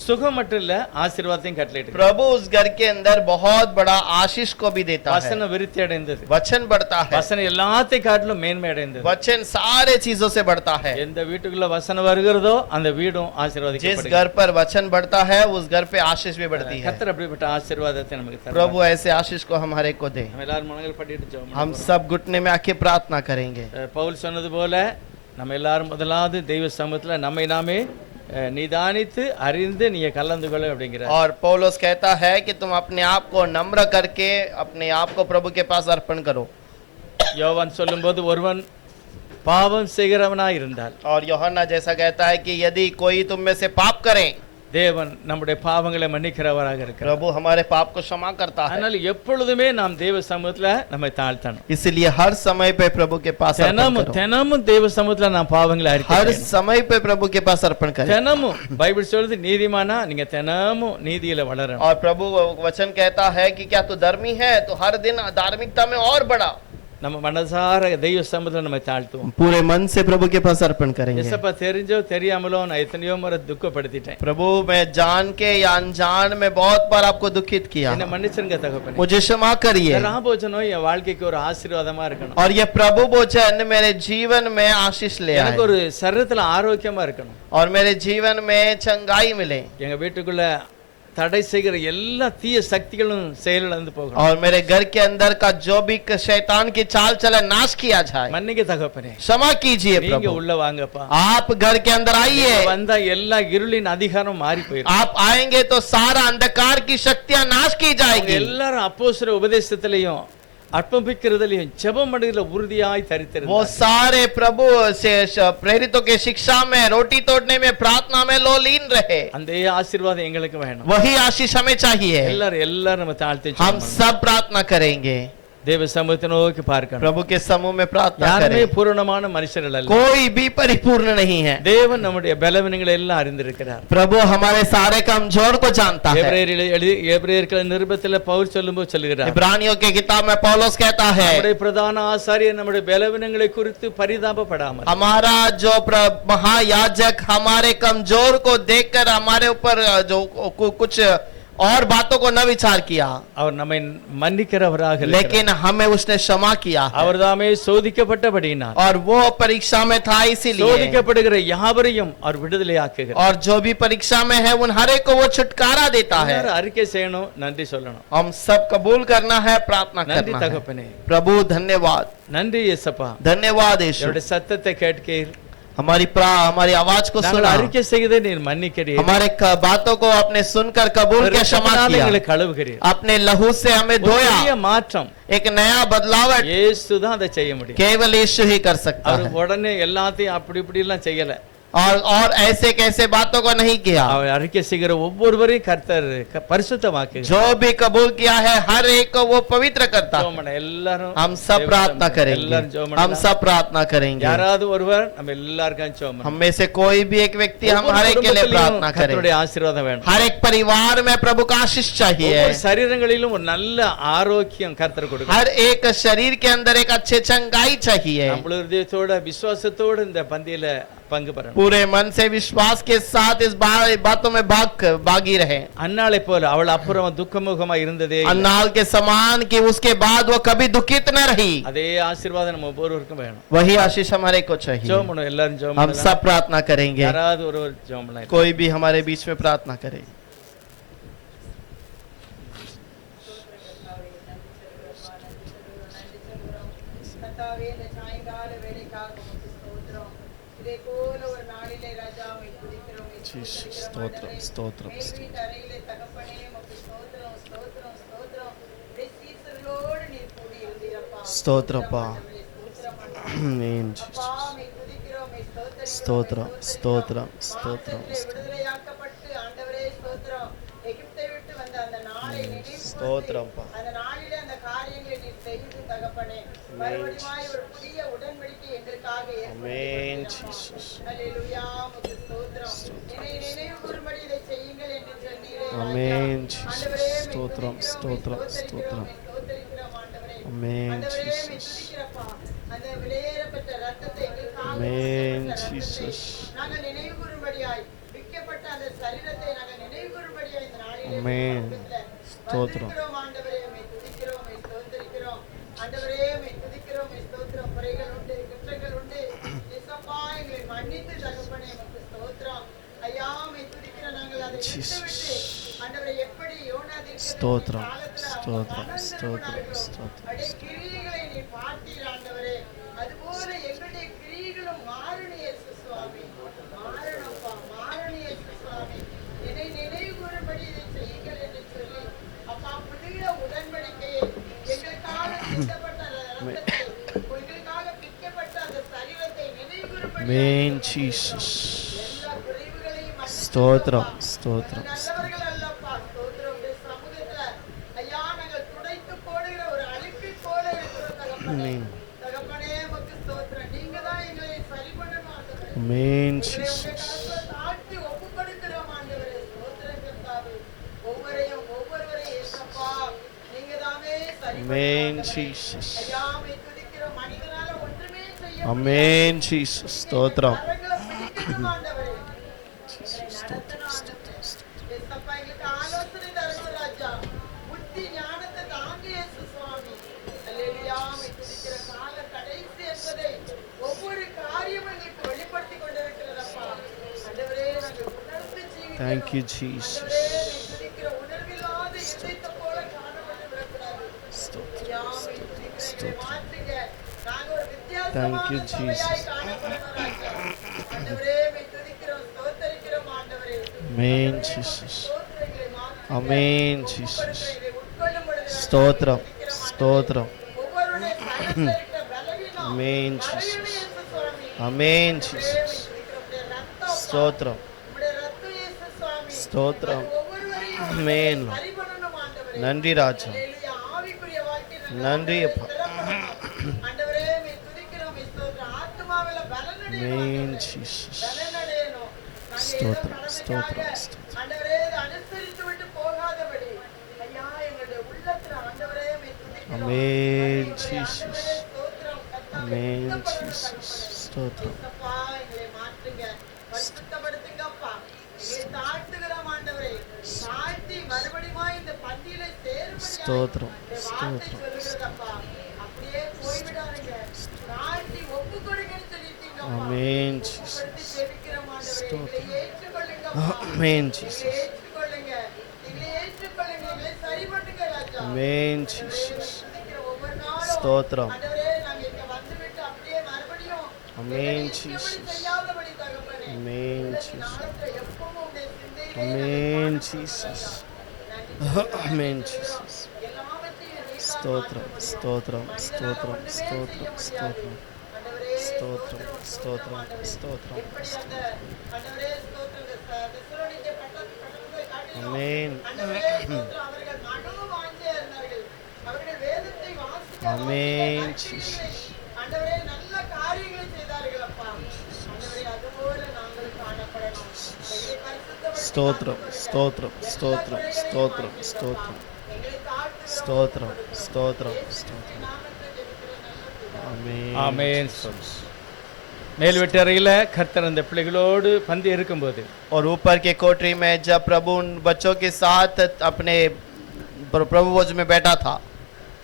சுகம் மட்டும் இல்ல ஆசீர்வாதத்தையும் கட்டளையிட்டு प्रभु उस घर के अंदर बहुत बड़ा आशीष को भी देता है। வசனம் விருத்தி அடைந்தது. वचन बढ़ता है, வசனம் எல்லாத்தையும் காட்டிலும் மேன்மை அடைந்தது. वचन सारे चीजों से बढ़ता है। எந்த வீட்டுக்குள்ள வசனம் வருகிறதோ அந்த வீடும் जिस ஆசீர்வாதிக்கப்படுகிறது. घर पर वचन बढ़ता है उस घर पे आशीष भी बढ़ती है। கர்த்தர் அப்படிப்பட்ட ஆசீர்வாதத்தை நமக்கு தருவார். प्रभु ऐसे आशीष को हम हर एक को दे। நம்ம எல்லாரும் முழங்கால் படிட்டு ஜெபம் हम பண்ணுவோம். सब घुटने में आके प्रार्थना करेंगे। பவுல் சொன்னது போல நம்ம எல்லாரும் முதலாவது தெய்வ சமூகத்துல நம்மை நாமே निदानित அறிந்து நீங்க கலந்து கொள்ள அப்படிங்கிறார். और पौलुस कहता है कि तुम अपने आप को नम्र करके अपने आप को प्रभु के पास अर्पण करो। யோவான் சொல்லும்போது ஒருவன் பாவம் செய்கிறவனாய் இருந்தால், और யோहन्ना जैसा कहता है कि यदि कोई तुम में से पाप करे, தேவன் நம்முடைய பாவங்களை மன்னிக்கிறவராக இருக்கிறார். प्रभु हमारे पाप को क्षमा करता है। அதனால எப்பொழுதுமே நாம் தேவ சமூகத்துல நம்மை தாழ்த்தணும். इसलिए हर समय पे प्रभु के पास अर्पण தினமும் करो। தினமும் தேவ சமூகத்துல நாம் பாவங்களை हर அறிக்கையிடணும். समय पे प्रभु के पास अर्पण करें। தினமும் பைபிள் சொல்லுது நீதிமானா நீங்க தினமும் நீதியில வளரணும். और प्रभु वचन कहता है कि क्या तू धर्मी है, तो हर दिन धार्मिकता में और बढ़ा। நம்ம மனசார தெய்வ சமூகத்துல நம்ம தாழ்த்துவோம். पूरे मन से प्रभु के पास अर्पण करेंगे। இயேசுப்பா தெரிஞ்சோ தெரியாமலோ நான் எத்தனையோ முறை துக்கப்படுத்திட்டேன். प्रभु मैं जान के या अनजान में बहुत बार आपको दुखित किया, என்ன மன்னிச்சிருங்க தகப்பனே. मुझे क्षमा करिए। ராபோஜனம் என் வாழ்க்கைக்கு ஒரு ஆசீர்வாதமா இருக்கணும். और ये प्रभु भोजन मेरे जीवन में आशीष ले आए, எனக்கு ஒரு சரீரத்துல ஆரோக்கியமா இருக்கணும். और मेरे जीवन में चंगाई मिले, எங்க வீட்டுக்குள்ள தடை செய்கிற எல்லா தீய சக்திகளும் செயலிழந்து போகணும். और मेरे घर के अंदर का जो भी शैतान की चाल चलन नाश किया जाए। மன்னிக்க தகப்பனே. क्षमा कीजिए நீங்க प्रभु। உள்ள வாங்கப்பா. आप घर के अंदर आइए। வந்தா எல்லா இருளின் அதிகாரம் மாறி போயிடும். आप आएंगे तो सारा अंधकार की शक्तियां नाश की जाएगी। எல்லாரும் அப்போஸ்தலர் உபதேசத்திலையும் அர்ப்பணிக்கிறதுலயும் ஜெபம் பண்ணுறதுல உறுதியாய் वो தரித்திருந்தார். सारे प्रभु से प्रेरितों के शिक्षा में, रोटी तोड़ने में, प्रार्थना में लोलीन रहे। அந்த ஆசீர்வாதம் எங்களுக்கு வேணும். वही आशीष हमें चाहिए। எல்லாரும் நம்ம தாழ்த்தி हम ஜெபம் सब प्रार्थना करेंगे, தேவ சமூகத்தை நோக்கி பார்க்கணும். प्रभु के समूह में प्रार्थना யாருமே करें। பூரணமான மனுஷர்கள் அல்ல. कोई भी परिपूर्ण नहीं है। தேவன் நம்முடைய பலவீனங்களை எல்லாம் அறிந்திருக்கிறார். प्रभु हमारे सारे कमजोर को जानता है। எபிரேயர்கள் நிருபத்தில் பவுல் சொல்லும்போது சொல்லுகிறார், इब्रानियों के किताब में पौलुस कहता है, நம்முடைய பிரதான ஆசாரியர் நம்முடைய பலவீனங்களை குறித்து பரிதாபப்படாமல் हमारा जो महायाजक हमारे कमजोर को देखकर हमारे ऊपर जो कुछ और बातों को न विचार किया, அவர் நம்மை மன்னிக்கிறவராக இருக்கிறார். लेकिन हमें उसने क्षमा किया है। அவர் தாமே சோதிக்கப்பட்டபடியினால் और वो परीक्षा में था, इसीलिए சோதிக்கப்படுகிற யாவரையும் அவர் விடுதலையாக்குகிறார். और जो भी परीक्षा में है उन हर एक को वो छुटकारा देता है। எல்லாரும் அறிக்கை செய்யணும், நன்றி சொல்லணும். हम सब कबूल करना है, प्रार्थना நன்றி करना है। தகப்பனே, प्रभु धन्यवाद, நன்றி இயேசப்பா, धन्यवाद यीशु, என்னுடைய சத்தத்தை கேட்கிறீர். हमारी आवाज को நாங்கள் सुना, அறிக்கை செய்வதை நீர் மன்னிக்கிறீர். हमारे बातों को आपने सुनकर कबूल किया, क्षमा किया, எங்களை கழுவுகிறீர். अपने लहू से हमें ஒரு பெரிய धोया। மாற்றம் एक नया बदलाव இயேசு தான் அதை செய்ய முடியும். केवल यीशु ही कर सकता அவர் है। உடனே எல்லாத்தையும் அப்படி இப்படி எல்லாம் செய்யல. और ऐसे कैसे बातों को नहीं किया। அவர் அறிக்கை செய்கிற ஒவ்வொருவரையும் கர்த்தர் பரிசுத்தமாக்குகிறார். जो भी कबूल किया है हर एक को वो पवित्र करता है। ஜெபம் எல்லாரும் हम सब प्रार्थना करेंगे, எல்லாரும் ஜெபம் हम सब प्रार्थना करेंगे। யாராவது ஒருவர் நம்ம எல்லாருக்கும் ஜெபம் हम में से कोई भी एक व्यक्ति हम हर एक के लिए प्रार्थना करें। கர்த்தருடைய ஆசீர்வாதம் வேணும். हर एक परिवार में प्रभु का आशीष चाहिए। ஒவ்வொரு சரீரங்களிலும் ஒரு நல்ல ஆரோக்கியம் கர்த்தர் கொடுக்கணும். हर एक शरीर के अंदर एक अच्छे चंगाई चाहिए। நம்ம இதயத்தோட விசுவாசத்தோட இந்த பந்தியில பங்கு பெறணும். पूरे मन से विश्वास के साथ इस बातों में भागी रहे। அன்னாளை போல அவள் அப்புறம் துக்கமுகமா இருந்ததே, अन्नाल के समान कि उसके बाद वो कभी दुखित न रही। அதே ஆசீர்வாதம் நம்ம ஒவ்வொருவருக்கும் வேணும். वही आशीष हमारे को चाहिए। ஜெபம் பண்ணுவோம், எல்லாரும் ஜெபம் हम பண்ணலாம். सब प्रार्थना करेंगे। யாராவது ஒருவர் ஜெபம் பண்ணலாம். कोई भी हमारे बीच में प्रार्थना करे। स्तोत्रम स्तोत्रम स्तोत्रपा आमीन स्तोत्रम स्तोत्रम स्तोत्रम स्तोत्रपा आमीन जीसस आमीन जीसस स्तोत्रम स्तोत्रम स्तोत्रम आमीन जीसस आमीन जीसस आमीन stotram Jesus stotram stotram stotram stotram Amen, Jesus. Stotram stotram Amen. Amen, Jesus. Amen, Jesus. Amen, Jesus. Stotram Thank you, Jesus. Thank you, Jesus. Amen, Jesus. Amen, Jesus. Stotram, stotram. Amen, Jesus. Amen, Jesus. Stotram. Stotram. Amen. Nandri Raja. Nandri Appa. Amen, Jesus. Stotram, stotram, stotram. Amen, Jesus. Amen, Jesus. Stotram. ஸ்தோத்திரம் ஸ்தோத்திரம் அப்படியே போய்விடாதீங்க. தாழ்த்தி ஒப்புக் கொடுங்கன்னு சொல்லிட்டீங்க. ஆமென் Jesus ஜெபிக்கிறோம் ஆண்டவரே. எங்களை ஏற்றுக்கொள்ளுங்க. ஆமென் ஜீசஸ் ஏற்றுக்கொள்ளுங்க. எங்களை ஏற்றுக்கொள்ளுங்க. எங்களை சரிபட்டுங்க ராஜா. ஆமென் ஜீசஸ் ஒவ்வொரு நாளும் ஸ்தோத்திரம் ஆண்டவரே நாங்க இங்க வந்துவிட்டு அப்படியே மறுபடியும் ஆமென் இப்படி ஜீசஸ் செய்யாதபடி தகப்பனே. ஆமென் ஜீசஸ் நாளத்துல எப்பவும் உடைய சிந்தையிலே ஆமென் ஜீசஸ் ஆமென் ஜீசஸ் எல்லாவற்றையும் நீ ஸ்தோத்திரம் ஸ்தோத்திரம் ஸ்தோத்திரம் ஸ்தோத்திரம் ஸ்தோத்திரம் ஸ்தோத்திரம் ஸ்தோத்திரம் ஸ்தோத்திரம் ஆண்டவரே ஸ்தோத்திரம். தெசலோனிக்கே பட்டணத்தை காட்டிலும் ஆமென் ஆண்டவரே ஸ்தோத்திரம். அவர்கள் மனோ வாஞ்சையா இருந்தார்கள். அவர்கள் வேதத்தை வாசிக்க ஆமென் ஜீசஸ் ஆண்டவரே நல்ல காரியங்களை செய்தார்கள் அப்பா. ஆண்டவரே அதுபோல நாங்கள் காணப்படணும். எங்களை பரிசுத்தப்படுத்தி ஸ்தோத்திரம் ஸ்தோத்திரம் ஸ்தோத்திரம் ஸ்தோத்திரம் ஸ்தோத்திரம் எங்களை தாழ்த்துகிறோம். ஸ்தோத்திரம் ஸ்தோத்திரம் ஸ்தோத்திரம் நாமத்தில் ஜெபிக்கிறோம் நல்ல ஆமென் ஆமென். மேல் வீட்டறையில் கர்த்தர் அந்த பிள்ளைகளோடு பந்தி இருக்கும்போது और ऊपर के कोठरी में जब प्रभु उन बच्चों के साथ अपने प्रभु भोज में बैठा था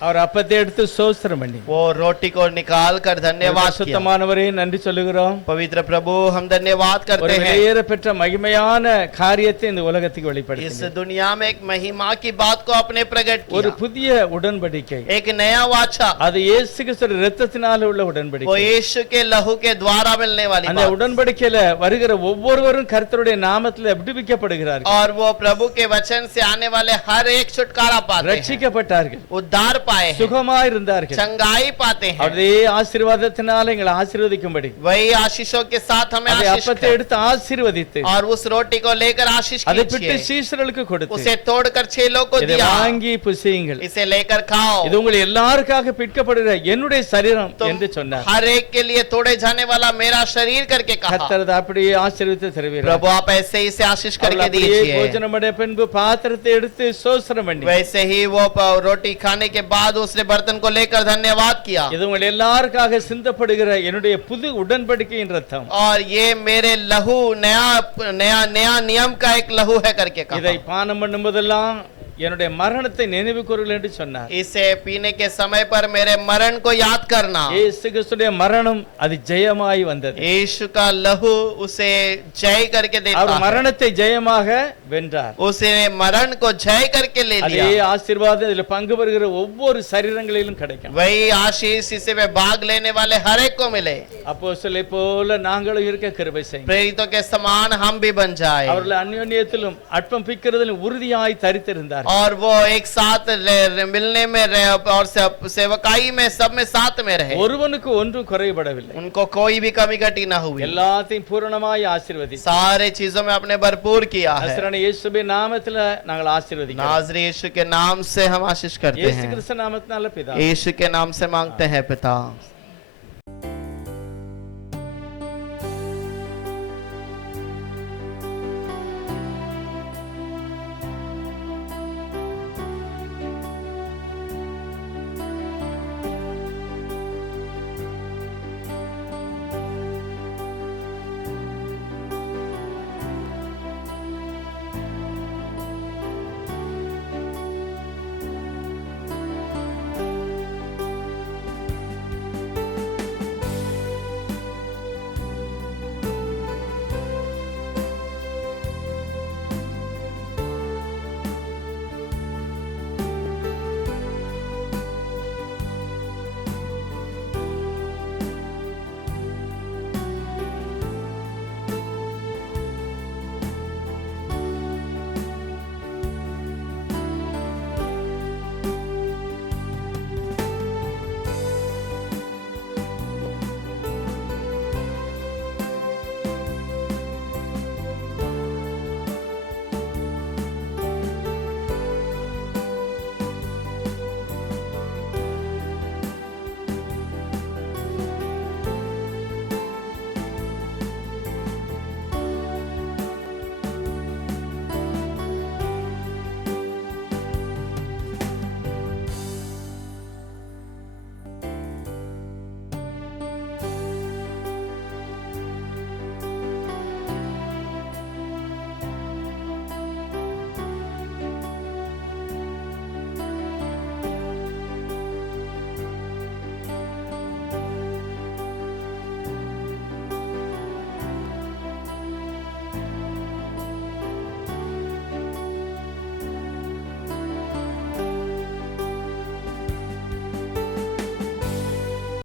அவர் அப்பத்தை எடுத்து சோஸ்திரம் பண்ணி वो रोटी को निकाल कर धन्यवाद किया। சுத்தமானவரே நன்றி சொல்லுகிறோம். पवित्र प्रभु हम धन्यवाद ஒரு करते हैं வெளியேற பெற்ற மகிமையான காரியத்தை இந்த உலகத்துக்கு इस வெளிப்படுத்தி दुनिया में एक महिमा की बात को अपने प्रकट ஒரு किया। புதிய உடன்படிக்கை. एक नया वाचा அது இயேசு கிறிஸ்துவின் இரத்தத்தினால உள்ள वो உடன்படிக்கை. यीशु के लहू के द्वारा मिलने वाली அந்த बात உடன்படிக்கையில வருகிற ஒவ்வொருவரும் கர்த்தருடைய நாமத்தில் விடுவிக்கப்படுகிறார்கள், और वो प्रभु के वचन से आने वाले हर एक छुटकारा पाते हैं, ரட்சிக்கப்பட்டார்கள், उद्धार पाए हैं, சுகமாய் இருந்தார்கள். चंगाई पाते हैं। அவருடைய ஆசீர்வாதத்தினால எங்களை ஆசீர்வதிக்கும்படி वही आशीषों के साथ हमें அதை आशीष அப்பத்தை कर எடுத்து ஆசீர்வதித்து और उस रोटी को लेकर आशीष அதை பிட்டு कीजिए, சீஷர்களுக்கு கொடுத்து उसे तोड़कर 6 लोग को இதை दिया, வாங்கி புசியுங்கள், इसे लेकर खाओ, இது உங்கள் எல்லாருக்காக பிற்கப்படுகிற என்னுடைய சரீரம் तुम என்று சொன்னார். हर एक के लिए तोड़े जाने वाला मेरा शरीर करके कहा। கர்த்தர் அதை அப்படியே ஆசீர்வதித்து தருவீர். प्रभु आप ऐसे ही इसे आशीष करके அப்படியே दीजिए। போஜனமடைய பின்பு பாத்திரத்தை எடுத்து சோஸ்திரம் பண்ணி वैसे ही वो रोटी खाने के बाद उसने बर्तन को लेकर धन्यवाद किया, இது உங்கள் எல்லாருக்காக சிந்தப்படுகிற என்னுடைய புது உடன்படிக்கையின் ரத்தம், और ये मेरे लहू नया नया नया नियम का एक लहू है करके இதை कहा। பானம் பண்ணும்போதெல்லாம் என்னுடைய மரணத்தை நினைவு கூறுங்கள் என்று சொன்னார். इसे पीने के समय पर मेरे मरण को याद करना। இயேசு கிறிஸ்துவின் மரணம் அது ஜெயமாய் வந்தது. यीशु का लहू उसे जय करके देता அவர் है, மரணத்தை ஜெயமாக வென்றார். उसे मरण को जय करके ले அதே लिया। ஆசீர்வாதம் இதில் பங்கு பெறுகிற ஒவ்வொரு சரீரங்களிலும் கிடைக்கும். वही आशीष इसे में भाग लेने वाले हर एक को मिले। அப்போஸ்தலரை போல நாங்களும் இருக்க கிருபை செய்யுங்க. प्रेरितों के समान हम भी बन जाए, அவர்கள் அந்யோன்யத்திலும் அற்பம் பிக்கிறதிலும் உறுதியாய் தரித்திருந்தார். और वो एक साथ मिलने में रहे और सेवकाई में सब में साथ में रहे। ஒருவனுக்கு ஒன்றும் குறைபடவில்லை. उनको कोई भी कमी घटी ना हुई, எல்லாத்தையும் பூரணமாய் ஆசீர்வதி सारे चीजों में अपने भरपूर किया है। நசரேய இயேசுவின் நாமத்தில் நாங்கள் ஆசீர்வதிக்கிறோம். नाजरी यीशु के नाम से हम आशीष करते இயேசு हैं, கிறிஸ்து நாமத்தினால பிதா यीशु के नाम से मांगते हैं पिता।